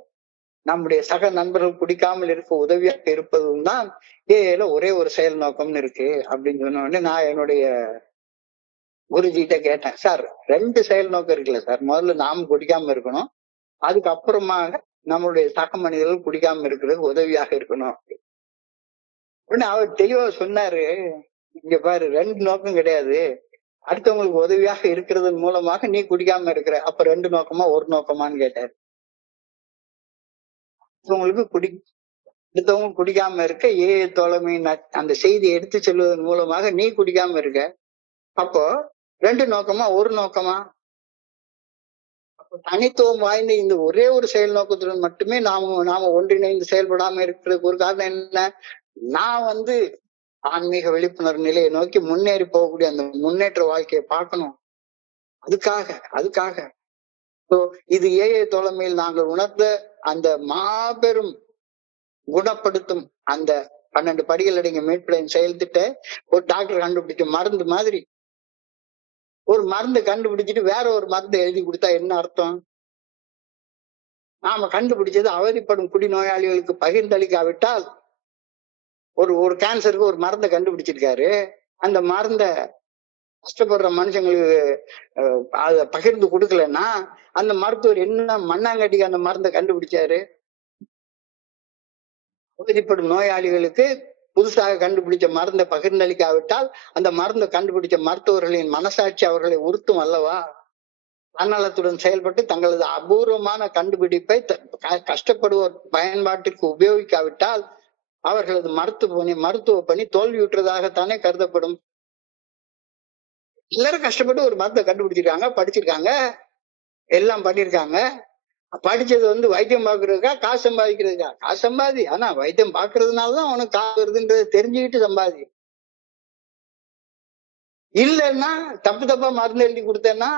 நம்முடைய சக நண்பர்கள் குடிக்காமல் இருக்க உதவியாக இருப்பதும் தான் ஒரே ஒரு செயல் நோக்கம்னு இருக்கு அப்படின்னு சொன்ன உடனே நான் என்னுடைய குருஜிகிட்ட கேட்டேன், சார் 2 செயல் நோக்கம் இருக்குல்ல சார், முதல்ல நாம குடிக்காம இருக்கணும், அதுக்கப்புறமாக நம்மளுடைய சக மனிதர்கள் குடிக்காம இருக்கிறதுக்கு உதவியாக இருக்கணும். உடனே அவர் தெளிவா சொன்னாரு, இங்க பாரு 2 நோக்கம் கிடையாது, அடுத்தவங்களுக்கு உதவியாக இருக்கிறது மூலமாக நீ குடிக்காம இருக்கிற, அப்ப 2 நோக்கமா ஒரு நோக்கமான்னு கேட்டாரு. அடுத்தவங்க குடிக்காம இருக்க தோழமையின் அந்த செய்தியை எடுத்து செல்வதன் மூலமாக நீ குடிக்காம இருக்க, அப்போ 2 நோக்கமா ஒரு நோக்கமா? தனித்துவம் வாய்ந்த இந்த ஒரே ஒரு செயல் நோக்கத்துடன் மட்டுமே நாம ஒன்றிணைந்து செயல்படாம இருக்கிறதுக்கு ஒரு காரணம் என்ன? நான் ஆன்மீக விழிப்புணர்வு நிலையை நோக்கி முன்னேறி போகக்கூடிய அந்த முன்னேற்ற வாழ்க்கையை பார்க்கணும். அதுக்காக இது தோழமையில் நாங்கள் உணர்ந்த அந்த மாபெரும் குணப்படுத்தும் அந்த 12 படிகள் அடங்கிய மீட்படையும் செயல் திட்ட ஒரு டாக்டர் கண்டுபிடிச்ச மருந்து மாதிரி. ஒரு மருந்து கண்டுபிடிச்சிட்டு வேற ஒரு மருந்து எழுதி கொடுத்தா என்ன அர்த்தம்? நாம கண்டுபிடிச்சது அவதிப்படும் குடிநோயாளிகளுக்கு பகிர்ந்தளிக்காவிட்டால், ஒரு கேன்சருக்கு ஒரு மருந்தை கண்டுபிடிச்சிருக்காரு, அந்த மருந்தை கஷ்டப்படுற மனுஷங்களுக்கு அத பகிர்ந்து கொடுக்கலன்னா அந்த மருத்துவர் என்ன மண்ணாங்கட்டிக்கு அந்த மருந்தை கண்டுபிடிச்சாரு? அவதிப்படும் நோயாளிகளுக்கு புதுசாக கண்டுபிடிச்ச மருந்தை பகிர்ந்தளிக்காவிட்டால் அந்த மருந்தை கண்டுபிடிச்ச மருத்துவர்களின் மனசாட்சி அவர்களை உறுத்தும் அல்லவா? தன்னலத்துடன் செயல்பட்டு தங்களது அபூர்வமான கண்டுபிடிப்பை கஷ்டப்படுவோர் பயன்பாட்டிற்கு உபயோகிக்காவிட்டால் அவர்களது மருத்துவ பணி தோல்வியுற்றதாகத்தானே கருதப்படும். எல்லாரும் கஷ்டப்பட்டு ஒரு மருந்தை கண்டுபிடிச்சிருக்காங்க, படிச்சிருக்காங்க, எல்லாம் பண்ணிருக்காங்க. படிச்சது வைத்தியம் பாக்குறதுக்கா, காசு சம்பாதிக்கிறதுக்கா? காசு சம்பாதி, ஆனா வைத்தியம் பாக்குறதுனாலதான் உனக்கு காசு வருதுன்றதை தெரிஞ்சுக்கிட்டு சம்பாதி. இல்லைன்னா தப்பு தப்பா மருந்து எழுதி கொடுத்தேன்னா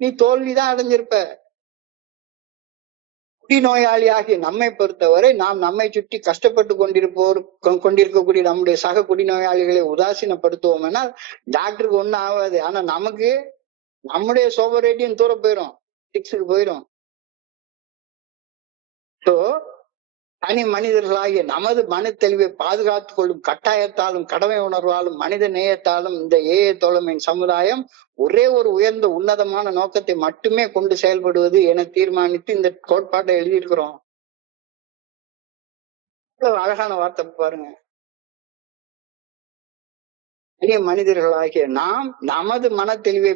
நீ தோல்விதான் அடைஞ்சிருப்ப. குடிநோயாளி ஆகிய நம்மை பொறுத்தவரை நாம் நம்மை சுற்றி கஷ்டப்பட்டு கொண்டிருக்கக்கூடிய நம்முடைய சக குடிநோயாளிகளை உதாசீனப்படுத்துவோம்னா டாக்டருக்கு ஒண்ணும் ஆகாது. ஆனா நமக்கு நம்முடைய சோபரேட்டியும் தூர போயிடும், சிக்ஸுக்கு போயிடும். ஸோ தனி மனிதர்களாகிய நமது மன தெளிவை பாதுகாத்துக் கொள்ளும் கட்டாயத்தாலும் கடமை உணர்வாலும் மனித நேயத்தாலும் இந்த ஏஏ தோழமையின் சமுதாயம் ஒரே ஒரு உயர்ந்த உன்னதமான நோக்கத்தை மட்டுமே கொண்டு செயல்படுவது என தீர்மானித்து இந்த கோட்பாட்டை எழுதியிருக்கிறோம். அழகான வார்த்தை பாருங்க. தனி மனிதர்களாகிய நாம் நமது மன தெளிவை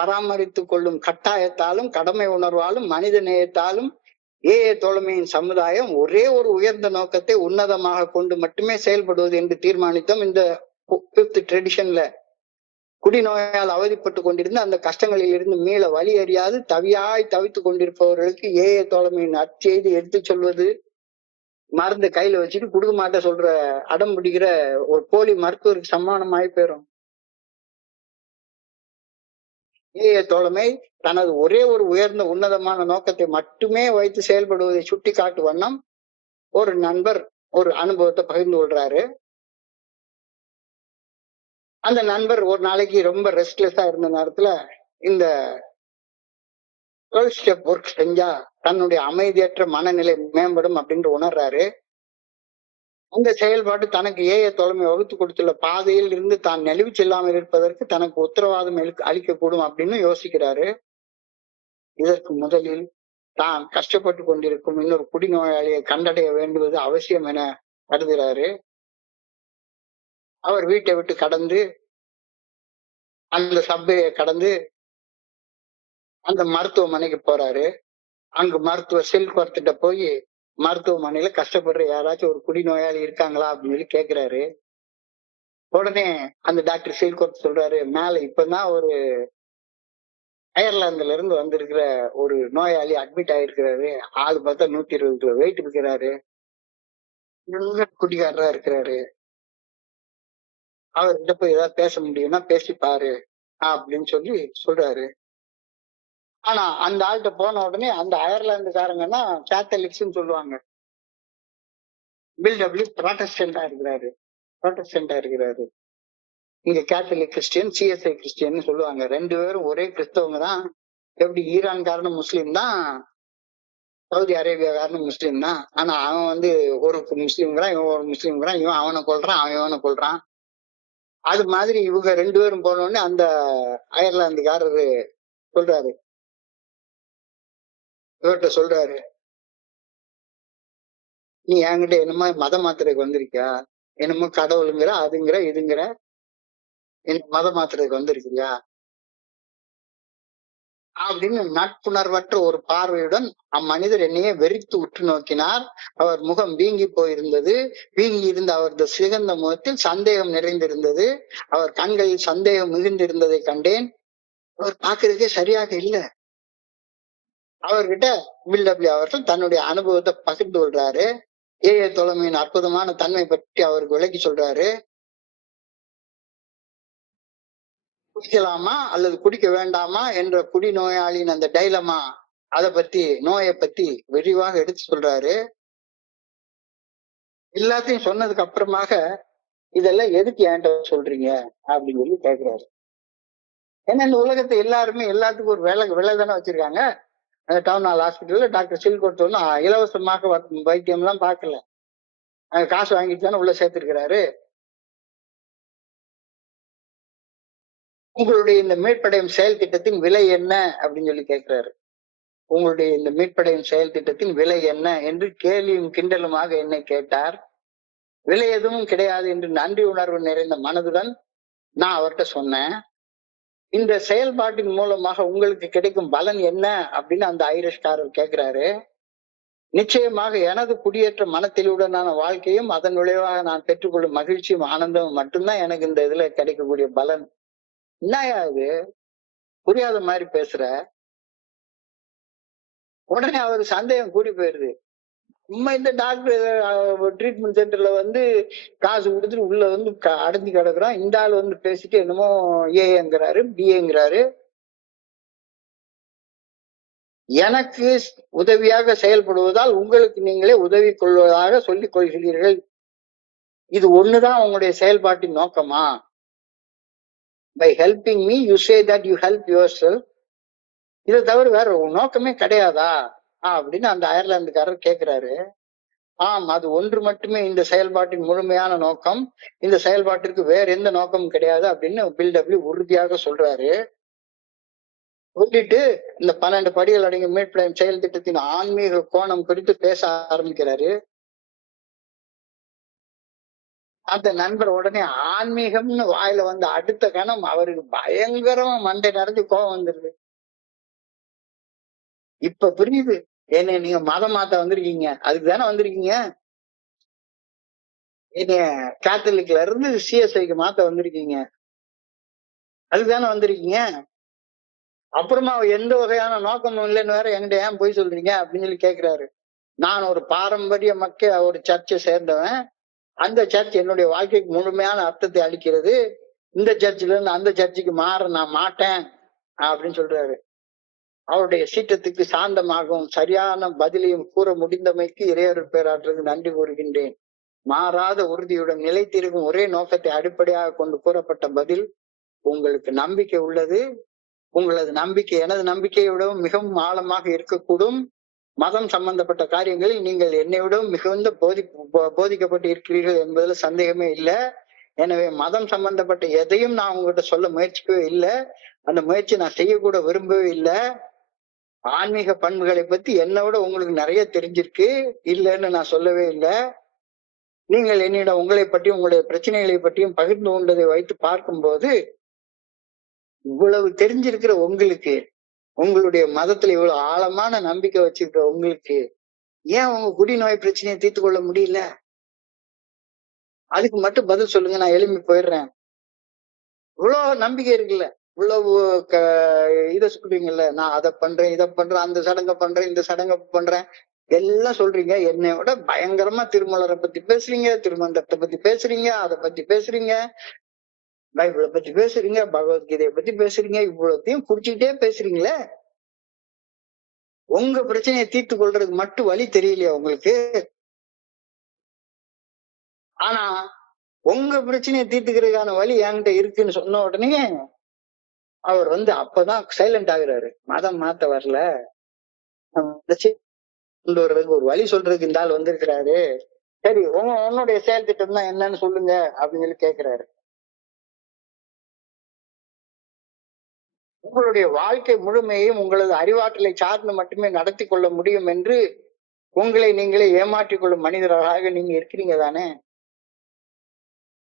பராமரித்துக் கொள்ளும் கட்டாயத்தாலும் கடமை உணர்வாலும் மனித நேயத்தாலும் ஏஏ தோழமையின் சமுதாயம் ஒரே ஒரு உயர்ந்த நோக்கத்தை உன்னதமாக கொண்டு மட்டுமே செயல்படுவது என்று தீர்மானித்தோம். இந்த 5th ட்ரெடிஷன்ல குடிநோயால் அவதிப்பட்டு கொண்டிருந்த அந்த கஷ்டங்களில் இருந்து மீள வழி அறியாது தவித்துக் கொண்டிருப்பவர்களுக்கு ஏஏ தோழமையின் அச்செய்தி எடுத்து சொல்வது, மருந்து கையில வச்சுட்டு கொடுக்க மாட்ட சொல்ற அடம் பிடிக்கிற ஒரு போலி மருத்துவருக்கு சமானமாய் போயிடும். ஏஏ தோழமை தனது ஒரே ஒரு உயர்ந்த உன்னதமான நோக்கத்தை மட்டுமே வைத்து செயல்படுவதை சுட்டி காட்டு வண்ணம் ஒரு நண்பர் ஒரு அனுபவத்தை பகிர்ந்து கொள்றாரு. அந்த நண்பர் ஒரு நாளைக்கு ரொம்ப ரெஸ்ட்லெஸ்ஸா இருந்த நேரத்துல இந்த 12 ஸ்டெப் ஒர்க் செஞ்சா தன்னுடைய அமைதியற்ற மனநிலை மேம்படும் அப்படின்னு உணர்றாரு. அந்த செயல்பாடு தனக்கு ஏஏ தோழமை வகுத்து கொடுத்துள்ள பாதையில் இருந்து தான் நெளிவு செல்லாமல் இருப்பதற்கு தனக்கு உத்தரவாதம் அளிக்கக்கூடும் அப்படின்னு யோசிக்கிறாரு. இதற்கு முதலில் தான் கஷ்டப்பட்டு கொண்டிருக்கும் இன்னொரு குடிநோயாளியை கண்டடைய வேண்டுவது அவசியம் என கருதுகிறாரு. அவர் வீட்டை விட்டு கடந்து அந்த சப்பையை கடந்து அந்த மருத்துவமனைக்கு போறாரு. அங்கு மருத்துவர் சில்க்வர்த்திட்ட போய் மருத்துவமனையில கஷ்டப்படுற யாராச்சும் ஒரு குடிநோயாளி இருக்காங்களா அப்படின்னு சொல்லி கேக்குறாரு. உடனே அந்த டாக்டர் சில்க்வர்த் சொல்றாரு, மேல இப்பதான் ஒரு அயர்லாந்துல இருந்து வந்திருக்கிற ஒரு நோயாளி அட்மிட் ஆயிருக்கிறாரு. ஆளு பார்த்தா 120 கிலோ வெயிட் இருக்கிறாரு, குடிகாரரா இருக்கிறாரு. அவர்கிட்ட போய் ஏதாவது பேச முடியும்னா பேசி பாரு அப்படின்னு சொல்லி சொல்றாரு. ஆனா அந்த ஆள்கிட்ட போன உடனே அந்த அயர்லாந்துக்காரங்கன்னா கேத்தலிக்ஸ் சொல்லுவாங்க. பில்டபிள்யூ ப்ராட்டஸ்டன்டா இருக்கிறாரு. இங்க கேத்தலிக் கிறிஸ்டியன், சிஎஸ்ஐ கிறிஸ்டியன் சொல்லுவாங்க. 2 பேரும் ஒரே கிறிஸ்தவங்க தான். எப்படி ஈரான்காரனும் முஸ்லீம் தான், சவுதி அரேபியாக்காரனும் முஸ்லீம் தான். ஆனா அவன் ஒரு முஸ்லீம்ங்கிறான், இவன் ஒரு முஸ்லீம்ங்கிறான், இவன் அவனை கொல்றான், அவன் இவனை கொல்றான். அது மாதிரி இவங்க 2 பேரும் போன உடனே அந்த அயர்லாந்துக்காரரு சொல்றாரு, இவர்கிட்ட சொல்றாரு, நீ என்கிட்ட என்னமோ மத மாத்திரைக்கு வந்திருக்கியா, என்னமோ கடவுளுங்கிற அதுங்கிற இதுங்கிற மத மாத்திரைக்கு வந்திருக்கியா அப்படின்னு நட்புணர்வற்ற ஒரு பார்வையுடன் அம்மனிதர் என்னையே வெறித்து உற்று நோக்கினார். அவர் முகம் வீங்கி போயிருந்தது. வீங்கி இருந்த அவரது சிகந்த முகத்தில் சந்தேகம் நிறைந்திருந்தது. அவர் கண்களில் சந்தேகம் மிகுந்திருந்ததை கண்டேன். அவர் பார்க்கறதுக்கே சரியாக இல்லை. அவர்கிட்ட பில்டபிள்யூ அவர்கள் தன்னுடைய அனுபவத்தை பகிர்ந்து கொள்றாரு. ஏஏ தோழமையின் அற்புதமான தன்மை பற்றி அவருக்கு விளக்கி சொல்றாரு. குடிக்கலாமா அல்லது குடிக்க வேண்டாமா என்ற குடிநோயாளியின் அந்த டைலமா, அதை பத்தி, நோயை பத்தி விரிவாக எடுத்து சொல்றாரு. எல்லாத்தையும் சொன்னதுக்கு அப்புறமாக இதெல்லாம் எதுக்கு என்கிட்ட சொல்றீங்க அப்படின்னு சொல்லி கேட்கிறாரு. ஏன்னா இந்த உலகத்தை எல்லாருமே எல்லாத்துக்கும் ஒரு விலை தானே வச்சிருக்காங்க. டவுன் ஹால் ஹாஸ்பிட்டல்ல டாக்டர் சில்கோட் இலவசமாக வைத்தியம் எல்லாம் பார்க்கல, காசு வாங்கிட்டு தானே உள்ள சேர்த்திருக்கிறாரு. உங்களுடைய இந்த மீட்படையும் செயல் திட்டத்தின் விலை என்ன அப்படின்னு சொல்லி கேட்கிறாரு. உங்களுடைய இந்த மீட்படையும் செயல் திட்டத்தின் விலை என்ன என்று கேலியும் கிண்டலுமாக என்னை கேட்டார். விலை எதுவும் கிடையாது என்று நன்றி உணர்வு நிறைந்த மனதுடன் நான் அவர்கிட்ட சொன்னேன். இந்த செயல்பாட்டின் மூலமாக உங்களுக்கு கிடைக்கும் பலன் என்ன அப்படின்னு அந்த ஐரிஷ்காரர் கேட்கிறாரு. நிச்சயமாக எனது குடியேற்ற மனத்தெளிவுடனான வாழ்க்கையும் அதன் விளைவாக நான் பெற்றுக்கொள்ளும் மகிழ்ச்சியும் ஆனந்தமும் மட்டும்தான் எனக்கு இந்த இதுல கிடைக்கக்கூடிய பலன். என்னயா இது புரியாத மாதிரி பேசுற? உடனே அவரு சந்தேகம் கூடி போயிருது. சும்மா இந்த டாக்டர் ட்ரீட்மெண்ட் சென்டர்ல வந்து காசு கொடுத்துட்டு உள்ள வந்து அடைஞ்சு கிடக்குறோம். இந்த ஆள் வந்து பேசிட்டு என்னமோ ஏங்கிறாரு, பிஏங்கிறாரு. எனக்கு உதவியாக செயல்படுவதால் உங்களுக்கு நீங்களே உதவி கொள்வதாக சொல்லிக் கொள்கிறீர்கள். இது ஒண்ணுதான் உங்களுடைய செயல்பாட்டின் நோக்கமா? By helping me you say that you help yourself. இதை தவிர வேற நோக்கமே கிடையாதா அப்படின்னு அந்த அயர்லாந்துக்காரர் கேட்கிறாரு. ஆம், அது ஒன்று மட்டுமே இந்த செயல்பாட்டின் முழுமையான நோக்கம். இந்த செயல்பாட்டிற்கு வேற எந்த நோக்கமும் கிடையாது அப்படின்னு பில்டபிள்யூ உறுதியாக சொல்றாரு. சொல்லிட்டு இந்த 12 படிகள் அடங்கிய மீட்பு செயல் திட்டத்தின் ஆன்மீக கோணம் குறித்து பேச ஆரம்பிக்கிறாரு. அந்த நண்பர் உடனே ஆன்மீகம்னு வாயில வந்த அடுத்த கணம் அவருக்கு பயங்கரமா மண்டை நிறைஞ்சு கோபம் வந்துருது. இப்ப புரியுது, என்ன நீங்க மதம் மாத்த வந்திருக்கீங்க, அதுக்கு தானே வந்திருக்கீங்க. என்னைய கேத்தலிக்ல இருந்து சிஎஸ்ஐக்கு மாத்த வந்திருக்கீங்க, அதுக்கு தானே வந்திருக்கீங்க. அப்புறமா எந்த வகையான நோக்கமும் இல்லைன்னு வேற என்கிட்ட ஏன் போய் சொல்றீங்க அப்படின்னு சொல்லி கேக்குறாரு. நான் ஒரு பாரம்பரிய ஒரு சர்ச்சை சேர்ந்தவன். அந்த சர்ச் என்னுடைய வாழ்க்கைக்கு முழுமையான அர்த்தத்தை அளிக்கிறது. இந்த சர்ச்சில இருந்து அந்த சர்ச்சுக்கு மாற நான் மாட்டேன் அப்படின்னு சொல்றாரு. அவருடைய சீற்றத்துக்கு சாந்தமாகவும் சரியான பதிலையும் கூற முடிந்தமைக்கு இறையருள் பேராற்றலுக்கு நன்றி கூறுகின்றேன். மாறாத உறுதியுடன் நிலைத்திருக்கும் ஒரே நோக்கத்தை அடிப்படையாக கொண்டு கூறப்பட்ட பதில் உங்களுக்கு நம்பிக்கை உள்ளது. உங்களது நம்பிக்கை எனது நம்பிக்கையை விடவும் மிகவும் ஆழமாக இருக்கக்கூடும். மதம் சம்பந்தப்பட்ட காரியங்களில் நீங்கள் என்னை விடவும் மிகுந்த போதிக்கப்பட்டு இருக்கிறீர்கள் என்பதில் சந்தேகமே இல்லை. எனவே மதம் சம்பந்தப்பட்ட எதையும் நான் உங்ககிட்ட சொல்ல முயற்சிக்கவே இல்லை. அந்த முயற்சி நான் செய்யக்கூட விரும்பவே இல்லை. ஆன்மீக பண்புகளை பத்தி என்னை விட உங்களுக்கு நிறைய தெரிஞ்சிருக்கு, இல்லைன்னு நான் சொல்லவே இல்லை. நீங்கள் என்னிடம் உங்களை பற்றியும் உங்களுடைய பிரச்சனைகளை பற்றியும் பகிர்ந்து கொண்டதை வைத்து பார்க்கும்போது இவ்வளவு தெரிஞ்சிருக்கிற உங்களுக்கு, உங்களுடைய மதத்துல இவ்வளவு ஆழமான நம்பிக்கை வச்சிருக்கிற உங்களுக்கு ஏன் உங்க குடிநோய் பிரச்சனையை தீர்த்து கொள்ள முடியல? அதுக்கு மட்டும் பதில் சொல்லுங்க, நான் எழுப்பி போயிடுறேன். இவ்வளவு நம்பிக்கை இருக்குல்ல, இவ்வளவு இதை சொல்றீங்கல்ல, நான் அதை பண்றேன் இதை பண்றேன் அந்த சடங்கை பண்றேன் இந்த சடங்கை பண்றேன் எல்லாம் சொல்றீங்க. என்னை விட பயங்கரமா திருமலரை பத்தி பேசுறீங்க, திருமந்திரத்தை பத்தி பேசுறீங்க, அதை பத்தி பேசுறீங்க, பைபிளை பத்தி பேசுறீங்க, பகவத்கீதையை பத்தி பேசுறீங்க, இவ்வளவுத்தையும் குடிச்சுக்கிட்டே பேசுறீங்களே. உங்க பிரச்சனையை தீர்த்து கொள்றதுக்கு மட்டும் வழி தெரியலையா உங்களுக்கு? ஆனா உங்க பிரச்சனையை தீர்த்துக்கிறதுக்கான வழி என்கிட்ட இருக்குன்னு சொன்ன உடனே அவர் வந்து அப்பதான் சைலண்ட் ஆகுறாரு. மதம் மாத்த வரல, கொண்டு வர்றதுக்கு ஒரு வழி சொல்றதுக்கு இந்த ஆள் வந்திருக்கிறாரு. சரி, உன்னுடைய செயல் திட்டம் தான் என்னன்னு சொல்லுங்க அப்படின்னு சொல்லி கேட்கிறாரு. உங்களுடைய வாழ்க்கை முழுமையையும் உங்களது அறிவாற்றலை சார்ந்து மட்டுமே நடத்தி கொள்ள முடியும் என்று உங்களை நீங்களே ஏமாற்றிக் கொள்ளும் மனிதராக நீங்க இருக்கிறீங்க தானே.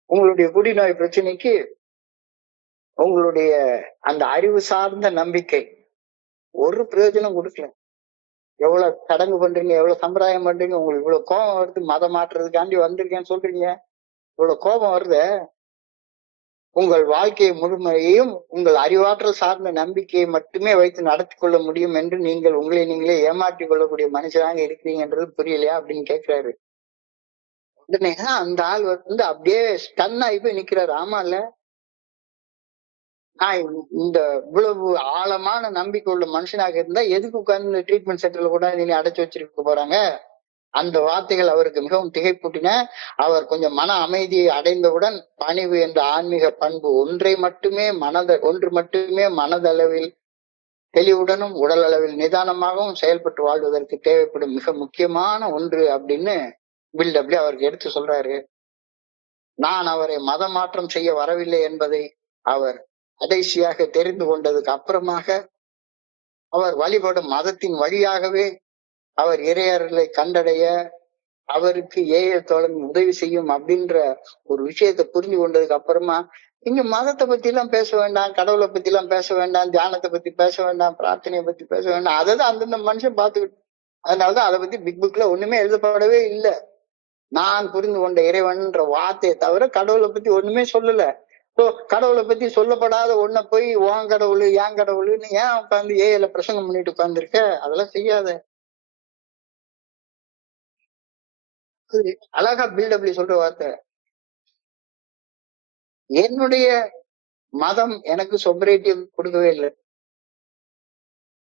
உங்களுடைய குடிநோய் பிரச்சனைக்கு உங்களுடைய அந்த அறிவு சார்ந்த நம்பிக்கை ஒரு பிரயோஜனம் கொடுக்கல. எவ்வளவு சடங்கு பண்றீங்க, எவ்வளவு சம்பிரதாயம் பண்றீங்க, உங்களுக்கு இவ்வளவு கோபம் வருது, மதம் மாற்றுறதுக்காண்டி வந்திருக்கேன்னு சொல்றீங்க, இவ்வளவு கோபம் வருது. உங்கள் வாழ்க்கை முழுமையையும் உங்கள் அறிவாற்றல் சார்ந்த நம்பிக்கையை மட்டுமே வைத்து நடத்தி கொள்ள முடியும் என்று நீங்கள் உங்களை நீங்களே ஏமாற்றிக் கொள்ளக்கூடிய மனுஷனாக இருக்கிறீங்கன்றது புரியலையா அப்படின்னு கேட்கிறாரு. உடனே அந்த ஆள் வந்து அப்படியே ஸ்டன் ஆகி போய் நிக்கிறாரு. ஆமா இல்ல, நான் இந்த இவ்வளவு ஆழமான நம்பிக்கை உள்ள மனுஷனாக இருந்தா எதுக்கு உட்கார்ந்து இந்த ட்ரீட்மெண்ட் சென்டர்ல கூட நீங்க அடைச்சு வச்சிருக்க போறாங்க? அந்த வார்த்தைகள் அவருக்கு மிகவும் திகைப்பூட்டின. அவர் கொஞ்சம் மன அமைதியை அடைந்தவுடன் பணிவு என்ற ஆன்மீக பண்பு ஒன்று மட்டுமே மனதளவில் தெளிவுடனும் உடல் அளவில் நிதானமாகவும் செயல்பட்டு வாழ்வதற்கு தேவைப்படும் மிக முக்கியமான ஒன்று அப்படின்னு பில்டபிள்யூ அவருக்கு எடுத்து சொல்றாரு. நான் அவரை மத மாற்றம் செய்ய வரவில்லை என்பதை அவர் கடைசியாக தெரிந்து கொண்டதுக்கு அப்புறமாக அவர் வழிபடும் மதத்தின் வழியாகவே அவர் இறையர்களை கண்டடைய அவருக்கு தோழன் உதவி செய்யும் அப்படின்ற ஒரு விஷயத்தை புரிஞ்சு கொண்டதுக்கு அப்புறமா இங்க மதத்தை பத்தி எல்லாம் பேச வேண்டாம், கடவுளை பத்தி எல்லாம் பேச வேண்டாம், தியானத்தை பத்தி பேச வேண்டாம், பிரார்த்தனையை பத்தி பேச வேண்டாம், அதான் அந்தந்த மனுஷன் பார்த்துக்கிட்டு. அதனாலதான் அதை பத்தி பிக் புக்ல ஒண்ணுமே எழுதப்படவே இல்லை. நான் புரிந்து கொண்ட இறைவன்ன்ற வார்த்தையை தவிர கடவுளை பத்தி ஒண்ணுமே சொல்லல. கடவுளை பத்தி சொல்லப்படாத ஒன்ன போய் உன் கடவுள் ஏன் கடவுள்னு ஏன் உட்காந்து ஏல பிரசங்கம் பண்ணிட்டு உட்கார்ந்துருக்க? அதெல்லாம் செய்யாத. அழகா பில்டப்ல சொல்ற வார்த்தை, என்னுடைய மதம் எனக்கு சொபரேட்டி கொடுக்கவே இல்லை.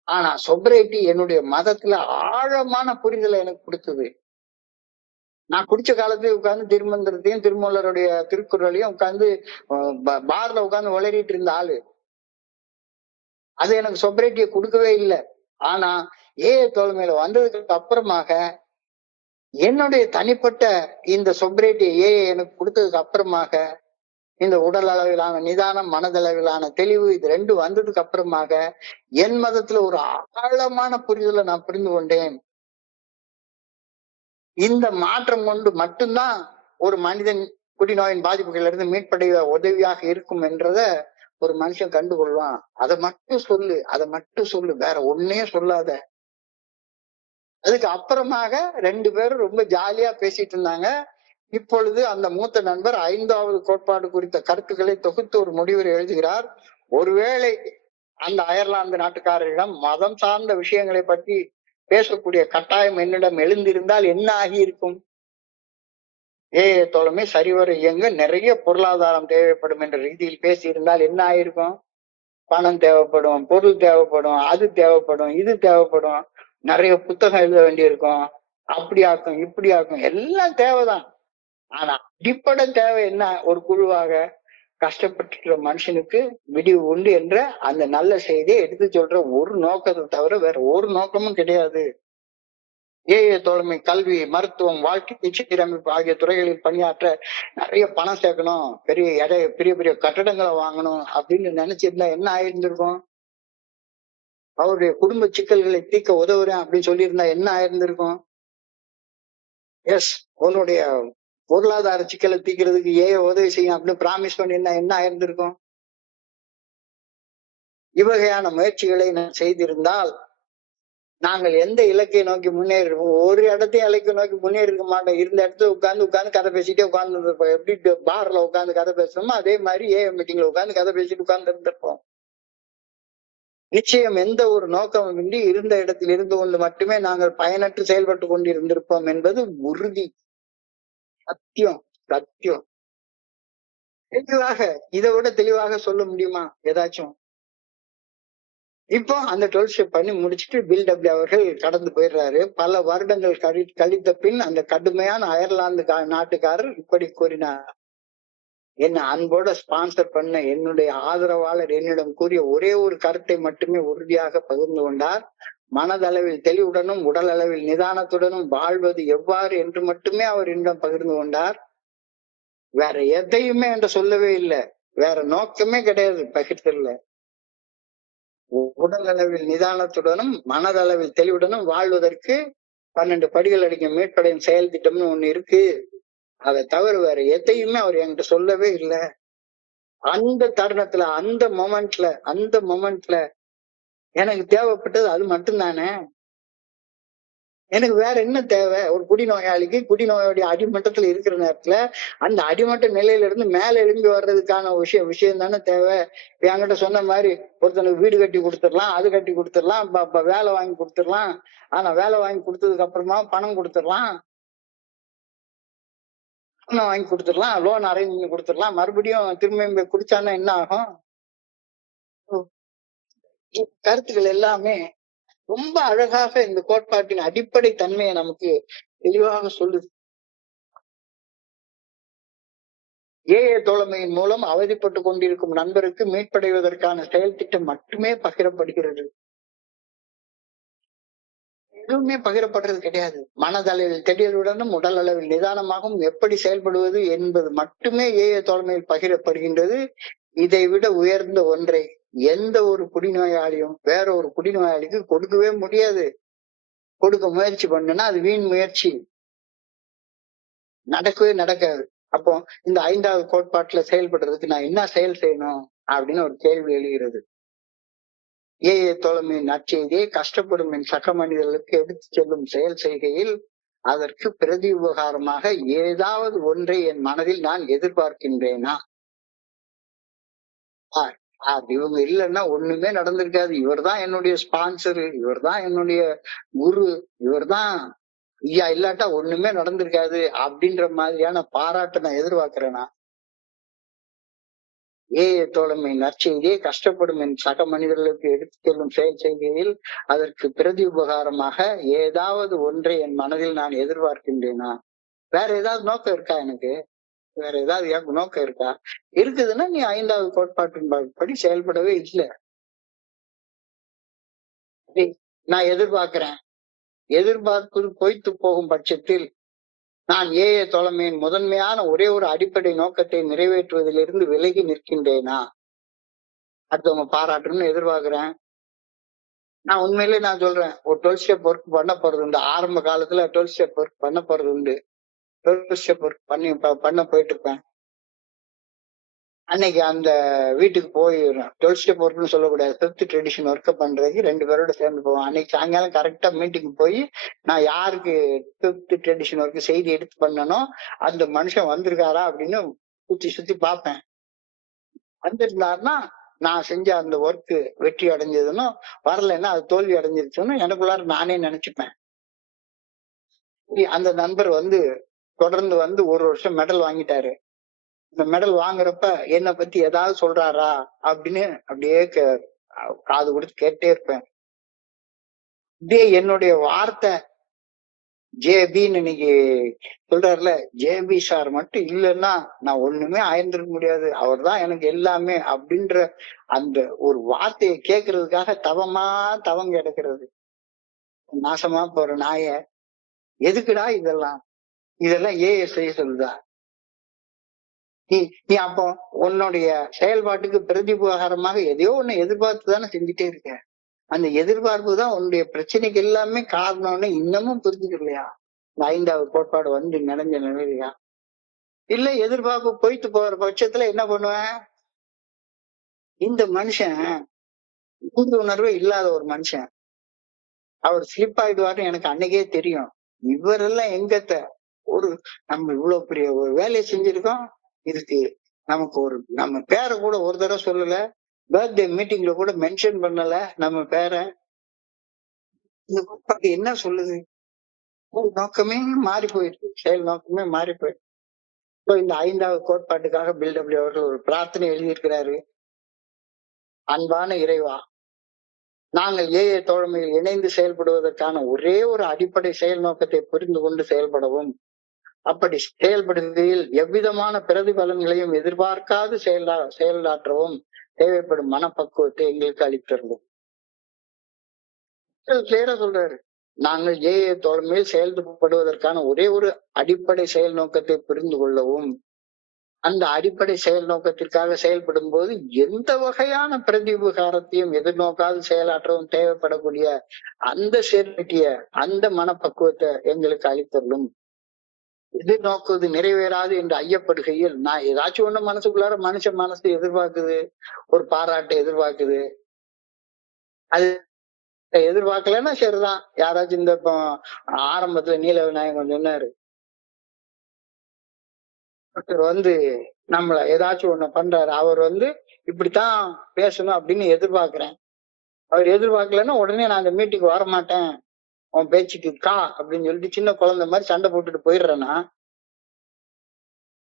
ஆனா சொபரேட்டி என்னுடைய மதத்துல ஆழமான புரிதலை எனக்கு கொடுத்தது. நான் குடிச்ச காலத்துல உட்கார்ந்து திருமந்திரத்தையும் திருமூலருடைய திருக்குறளையும் உட்கார்ந்து பார்ல உட்கார்ந்து உளறிட்டு இருந்த ஆளு. அது எனக்கு சொபரேட்டியை கொடுக்கவே இல்லை. ஆனா தோழமையில வந்ததுக்கு அப்புறமாக என்னுடைய தனிப்பட்ட இந்த சொபரேட்டியை எனக்கு கொடுத்ததுக்கு அப்புறமாக இந்த உடல் அளவிலான நிதானம், மனதளவிலான தெளிவு, இது ரெண்டு வந்ததுக்கு அப்புறமாக என் மதத்துல ஒரு ஆழமான புரிதலை நான் புரிந்து கொண்டேன். இந்த மாற்றம் கொண்டு மட்டும்தான் ஒரு மனிதன் குடிநோயின் பாதிப்புகள் இருந்து மீட்படைய உதவியாக இருக்கும் என்றத ஒரு மனுஷன் கண்டுகொள்வான். அதை மட்டும் சொல்லு, அதை மட்டும் சொல்லு, வேற ஒன்னே சொல்லாத. அதுக்கு அப்புறமாக 2 பேரும் ரொம்ப ஜாலியா பேசிட்டு இருந்தாங்க. இப்பொழுது அந்த மூத்த நண்பர் 5வது கோட்பாடு குறித்த கருத்துக்களை தொகுத்து ஒரு முடிவுரை எழுதுகிறார். ஒருவேளை அந்த அயர்லாந்து நாட்டுக்காரரிடம் மதம் சார்ந்த விஷயங்களை பற்றி பேசக்கூடிய கட்டாயம் என்னிடம் எழுந்திருந்தால் என்ன ஆகியிருக்கும்? தோழமை சரிவர இயங்க நிறைய பொருளாதாரம் தேவைப்படும் என்ற ரீதியில் பேசியிருந்தால் என்ன ஆயிருக்கும்? பணம் தேவைப்படும், பொருள் தேவைப்படும், அது தேவைப்படும், இது தேவைப்படும், நிறைய புத்தகம் எழுத வேண்டியிருக்கும், அப்படி ஆக்கும் இப்படி ஆக்கும், எல்லாம் தேவைதான். ஆனா அடிப்படை தேவை என்ன? ஒரு குழுவாக கஷ்டப்பட்டு மனுஷனுக்கு விடிவு உண்டு என்ற அந்த நல்ல செய்தியை எடுத்து சொல்ற ஒரு நோக்கத்தை தவிர வேற ஒரு நோக்கமும் கிடையாது. தோழமை கல்வி, மருத்துவம், வாழ்க்கை சீரமைப்பு ஆகிய துறைகளில் பணியாற்ற நிறைய பணம் சேர்க்கணும், பெரிய பெரிய கட்டடங்களை வாங்கணும் அப்படின்னு நினைச்சிருந்தா என்ன ஆயிருந்திருக்கும்? அவருடைய குடும்ப சிக்கல்களை தீர்க்க உதவுறேன் அப்படின்னு சொல்லியிருந்தா என்ன ஆயிருந்திருக்கும்? எஸ், உன்னுடைய பொருளாதார சிக்கலை தீர்க்கிறதுக்கு உதவி செய்யும் அப்படின்னு பிராமிஸ் பண்ணியிருந்தா என்ன ஆயிருந்திருக்கும்? இவ்வகையான முயற்சிகளை நான் செய்திருந்தால் நாங்கள் எந்த இலக்கை நோக்கி முன்னேறிருப்போம்? ஒரு இடத்தையும் இலக்கை நோக்கி முன்னேறி இருக்க மாட்டோம். இருந்த இடத்துல உட்கார்ந்து கதை பேசிட்டே உட்கார்ந்து இருந்திருப்போம். எப்படி பார்ல உட்கார்ந்து கதை பேசுறோமோ அதே மாதிரி மீட்டிங்ல உட்கார்ந்து கதை பேசிட்டு உட்கார்ந்து இருந்திருப்போம். நிச்சயம் எந்த ஒரு நோக்கமும் இன்றி இருந்த இடத்தில் இருந்து கொண்டு மட்டுமே நாங்கள் பயனற்று செயல்பட்டு கொண்டு இருந்திருப்போம் என்பது உறுதி, சத்தியம், சத்தியம். தெளிவாக, இதை விட தெளிவாக சொல்ல முடியுமா ஏதாச்சும்? இப்போ அந்த 12th ஸ்டெப் பண்ணி முடிச்சுட்டு பில்டப்ளி அவர்கள் கடந்து போயிடுறாரு. பல வருடங்கள் கழித்த பின் அந்த கடுமையான அயர்லாந்து நாட்டுக்காரர் இப்படி கூறினார். என்ன அன்போட ஸ்பான்சர் பண்ண என்னுடைய ஆதரவாளர் என்னிடம் கூறிய ஒரே ஒரு கருத்தை மட்டுமே உறுதியாக பகிர்ந்து கொண்டார். மனதளவில் தெளிவுடனும் உடல் அளவில் நிதானத்துடனும் வாழ்வது எவ்வாறு என்று மட்டுமே அவர் என்னிடம் பகிர்ந்து கொண்டார். வேற எதையுமே என்று சொல்லவே இல்லை. வேற நோக்கமே கிடையாது பகிர்தல்ல. உடல் அளவில் நிதானத்துடனும் மனதளவில் தெளிவுடனும் வாழ்வதற்கு 12 படிகள் அடிக்கும் மீட்படையும் செயல் திட்டம்னு ஒண்ணு இருக்கு. அதை தவிர வேற எதையுமே அவர் என்கிட்ட சொல்லவே இல்லை. அந்த தருணத்துல அந்த மொமெண்ட்ல எனக்கு தேவைப்பட்டது அது மட்டும்தானே. எனக்கு வேற என்ன தேவை? ஒரு குடிநோயாளிக்கு குடிநோயோடைய அடிமட்டத்துல இருக்கிற நேரத்துல அந்த அடிமட்ட நிலையில இருந்து மேல எழும்பி வர்றதுக்கான விஷயம் தானே தேவை. என்கிட்ட சொன்ன மாதிரி ஒருத்தனுக்கு வீடு கட்டி கொடுத்துடலாம், அது கட்டி கொடுத்துடலாம், வேலை வாங்கி கொடுத்துடலாம். ஆனா வேலை வாங்கி கொடுத்ததுக்கு அப்புறமா பணம் கொடுத்துடலாம், பணம் வாங்கி கொடுத்துடலாம், லோன் அரேஞ்ச் பண்ணி கொடுத்துடலாம், மறுபடியும் திரும்ப குடிச்சானா என்ன ஆகும்? கருத்துக்கள் எல்லாமே ரொம்ப அழகாக இந்த கோட்பாட்டின் அடிப்படை தன்மையை நமக்கு தெளிவாக சொல்லுது. தோழமையின் மூலம் அவதிப்பட்டு கொண்டிருக்கும் நண்பருக்கு மீட்படைவதற்கான செயல் திட்டம் மட்டுமே பகிரப்படுகிறது. எதுவுமே பகிரப்படுறது கிடையாது. மனதளவில் தெளிவுடனும் உடல் அளவில் நிதானமாகவும் எப்படி செயல்படுவது என்பது மட்டுமே தோழமையில் பகிரப்படுகின்றது. இதை விட உயர்ந்த ஒன்றை எந்த ஒரு குடிநோயாளியும் வேற ஒரு குடிநோயாளிக்கு கொடுக்கவே முடியாது. கொடுக்க முயற்சி பண்ணுனா அது வீண் முயற்சி, நடக்கவே நடக்காது. அப்போ இந்த 5வது கோட்பாட்டுல செயல்படுறதுக்கு நான் என்ன செயல் செய்யணும் அப்படின்னு ஒரு கேள்வி எழுகிறது. தோழமையின் நற்செய்தியை கஷ்டப்படும் என் சக மனிதர்களுக்கு எடுத்து செல்லும் செயல் செய்கையில் அதற்கு பிரதி உபகாரமாக ஏதாவது ஒன்றை என் மனதில் நான் எதிர்பார்க்கின்றேனா? இவங்க இல்லைன்னா ஒண்ணுமே நடந்திருக்காது. இவர் தான் என்னுடைய ஸ்பான்சரு, இவர் தான் என்னுடைய குரு, இவர் தான் ஐயா இல்லாட்டா ஒண்ணுமே நடந்திருக்காது அப்படின்ற மாதிரியான பாராட்டை நான் எதிர்பார்க்கிறேனா? தோழமை நற்செய்தியை கஷ்டப்படும் என் சக மனிதர்களுக்கு எடுத்துச் செல்லும் செயல் செய்கையில் அதற்கு பிரதி உபகாரமாக ஏதாவது ஒன்றை என் மனதில் நான் எதிர்பார்க்கின்றேனா? வேற ஏதாவது நோக்கம் இருக்கா எனக்கு? வேற ஏதாவது நோக்கம் இருக்கா? இருக்குதுன்னா நீ 5வது கோட்பாட்டின் படி செயல்படவே இல்லை. நான் எதிர்பார்க்கிறேன். எதிர்பார்ப்பு பொய்த்து போகும் பட்சத்தில் நான் தோழமையின் முதன்மையான ஒரே ஒரு அடிப்படை நோக்கத்தை நிறைவேற்றுவதிலிருந்து விலகி நிற்கின்றேனா? அடுத்தவங்க பாராட்டணும்னு எதிர்பார்க்கிறேன். நான் உண்மையிலேயே நான் சொல்றேன், ஒரு 12 ஸ்டெப் ஒர்க் பண்ண போறது உண்டு. ஆரம்ப காலத்துல 12 ஸ்டெப் ஒர்க் பண்ண போறது உண்டு. 12 ஸ்டெப் ஒர்க் பண்ண போயிட்டு இருப்பேன். அன்னைக்கு அந்த வீட்டுக்கு போய் 12 ஸ்டெப் ஒர்க்னு சொல்லக்கூடாது, 5th ட்ரெடிஷன் ஒர்க்க பண்றதுக்கு 2 பேரோட சேர்ந்து போவோம். அன்னைக்கு சாயங்காலம் கரெக்டா மீட்டிங் போய் நான் யாருக்கு 5th ட்ரெடிஷன் ஒர்க் செய்தி எடுத்து பண்ணனோ அந்த மனுஷன் வந்திருக்காரா அப்படின்னு சுத்தி சுத்தி பார்ப்பேன். வந்திருந்தாருன்னா நான் செஞ்ச அந்த ஒர்க் வெற்றி அடைஞ்சதுன்னு, வரலைன்னா அது தோல்வி அடைஞ்சிருச்சுன்னு எனக்குள்ளார நானே நினைச்சுப்பேன். அந்த நண்பர் தொடர்ந்து 1 வருஷம் மெடல் வாங்கிட்டாரு. இந்த மெடல் வாங்குறப்ப என்னை பத்தி ஏதாவது சொல்றாரா அப்படின்னு அப்படியே காது கொடுத்து கேட்டே இருப்பேன். அப்படியே என்னுடைய வார்த்தை ஜேபின்னு இன்னைக்கு சொல்றாருல, ஜேபி சார் மட்டும் இல்லைன்னா நான் ஒண்ணுமே ஆயிருந்திருக்க முடியாது, அவர் தான் எனக்கு எல்லாமே அப்படின்ற அந்த ஒரு வார்த்தையை கேட்கறதுக்காக தவம் கிடக்கிறது. நாசமா போற நாய, எதுக்குடா இதெல்லாம்? இதெல்லாம் செய்ய சொல்லுதா? நீ நீ அப்போ உன்னுடைய செயல்பாட்டுக்கு பிரதிபகாரமாக எதையோ ஒண்ணு எதிர்பார்த்து தானே செஞ்சுட்டே இருக்க. அந்த எதிர்பார்ப்பு தான் உன்னுடைய பிரச்சனைக்கு எல்லாமே காரணம்னு இன்னமும் புரிஞ்சுக்கலையா? இந்த 5வது கோட்பாடு நினைஞ்ச நிலையா? இல்ல எதிர்பார்ப்பு போயிட்டு போற பட்சத்துல என்ன பண்ணுவேன்? இந்த மனுஷன் ஊர்தி உணர்வே இல்லாத ஒரு மனுஷன், அவர் ஸ்லிப் ஆயிடுவாருன்னு எனக்கு அன்னைக்கே தெரியும். இவரெல்லாம் எங்கத்த ஒரு நம்ம இவ்வளவு பெரிய ஒரு வேலையை செஞ்சிருக்கோம், இதுக்கு நமக்கு நம்ம பேரை கூட ஒரு தடவை சொல்லல, பர்த்டே மீட்டிங்ல கூட மென்ஷன் பண்ணல நம்ம பேரை. இந்த கோட்பாடு என்ன சொல்லுது? நோக்கமே மாறி போயிருக்கு, செயல் நோக்கமே மாறி போயிருக்கு. இந்த 5வது கோட்பாட்டுக்காக பில்டபிள்யூ அவர்கள் ஒரு பிரார்த்தனை எழுதியிருக்கிறாரு. அன்பான இறைவா, நாங்கள் தோழமையில் இணைந்து செயல்படுவதற்கான ஒரே ஒரு அடிப்படை செயல் நோக்கத்தை புரிந்து கொண்டு செயல்படவும், அப்படி செயல்படுவதில் எவ்விதமான பிரதிபலன்களையும் எதிர்பார்க்காது செயலாற்றவும் தேவைப்படும் மனப்பக்குவத்தை எங்களுக்கு அளித்தருளும். சொல்றாரு, நாங்கள் தோழமையில் செயல்படுவதற்கான ஒரே ஒரு அடிப்படை செயல் நோக்கத்தை புரிந்து கொள்ளவும், அந்த அடிப்படை செயல் நோக்கத்திற்காக செயல்படும் போது எந்த வகையான பிரதிபகாரத்தையும் எதிர்நோக்காது செயலாற்றவும் தேவைப்படக்கூடிய அந்த சேர்த்திய அந்த மனப்பக்குவத்தை எங்களுக்கு அளித்தருளும். எதிர்நோக்குவது நிறைவேறாது என்று ஐயப்படுகையில் நான் ஏதாச்சும் ஒண்ணு மனசுக்குள்ளார மனசு எதிர்பார்க்குது, ஒரு பாராட்டை எதிர்பார்க்குது. அது எதிர்பார்க்கலன்னா சரிதான். யாராச்சும் இந்த ஆரம்பத்துல நீல விநாயகம் சொன்னாரு, ஒருத்தர் நம்மள ஏதாச்சும் ஒண்ணு பண்றாரு, அவர் இப்படித்தான் பேசணும் அப்படின்னு எதிர்பார்க்கிறேன். அவர் எதிர்பார்க்கலன்னா உடனே நான் அந்த மீட்டிங் வரமாட்டேன், உன் பேச்சுக்கு அப்படின்னு சொல்லிட்டு சின்ன குழந்தை மாதிரி சண்டை போட்டுட்டு போயிடுறேன்னா,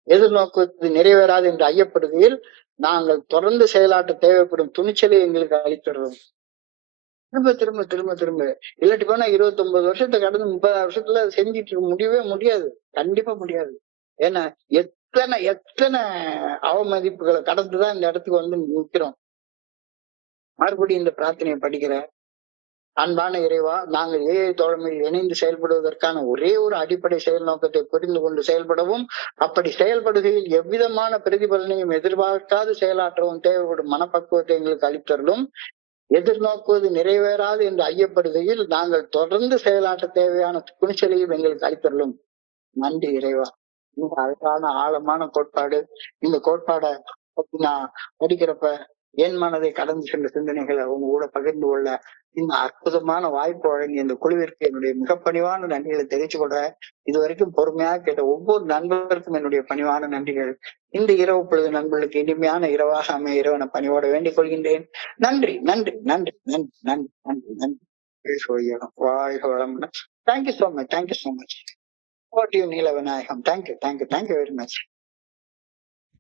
எதிர்நோக்குவது நிறைவேறாது என்று ஐயப்படுகையில் நாங்கள் தொடர்ந்து செயலாற்ற தேவைப்படும் துணிச்சலை எங்களுக்கு அளித்துடுறோம். திரும்ப திரும்ப திரும்ப திரும்ப இல்லாட்டி போனா 29 வருஷத்தை கடந்து 30 வருஷத்துல செஞ்சிட்டு முடியவே முடியாது, கண்டிப்பா முடியாது. ஏன்னா எத்தனை எத்தனை அவமதிப்புகளை கடந்துதான் இந்த இடத்துக்கு நிற்கிறோம். மறுபடியும் இந்த பிரார்த்தனையை படிக்கிற, அன்பான இறைவா, நாங்கள் தோழமையில் இணைந்து செயல்படுவதற்கான ஒரே ஒரு அடிப்படை செயல் நோக்கத்தை புரிந்து கொண்டு செயல்படவும், அப்படி செயல்படுகையில் எவ்விதமான பிரதிபலனையும் எதிர்பார்க்காது செயலாற்றவும் தேவைப்படும் மனப்பக்குவத்தை எங்களுக்கு அளித்தருளும். எதிர்நோக்குவது நிறைவேறாது என்று ஐயப்படுகையில் நாங்கள் தொடர்ந்து செயலாற்ற தேவையான துணிச்சலையும் எங்களுக்கு அளித்தருளும். நன்றி இறைவா. மிக அழகான ஆழமான கோட்பாடு. இந்த கோட்பாடை பத்தி நான் படிக்கிறப்ப என் மனதை கடந்து சென்ற சிந்தனைகளை அவங்க கூட பகிர்ந்து கொள்ள இந்த அற்புதமான வாய்ப்பு வழங்கி இந்த குழுவிற்கு என்னுடைய மிக பணிவான நன்றிகளை தெரிவிச்சு கொள்றேன். இதுவரைக்கும் பொறுமையாக கேட்ட ஒவ்வொரு நண்பருக்கும் என்னுடைய பணிவான நன்றிகள். இந்த இரவு பொழுது நண்பர்களுக்கு இனிமையான இரவாக அமைய இறைவனை பணிவோட வேண்டிக் கொள்கின்றேன். நன்றி நன்றி நன்றி நன்றி நன்றி நன்றி நன்றி. வாழ்க வளமுடன். Thank you so much, thank you so much. What you நீல விநாயகம். Thank you very much.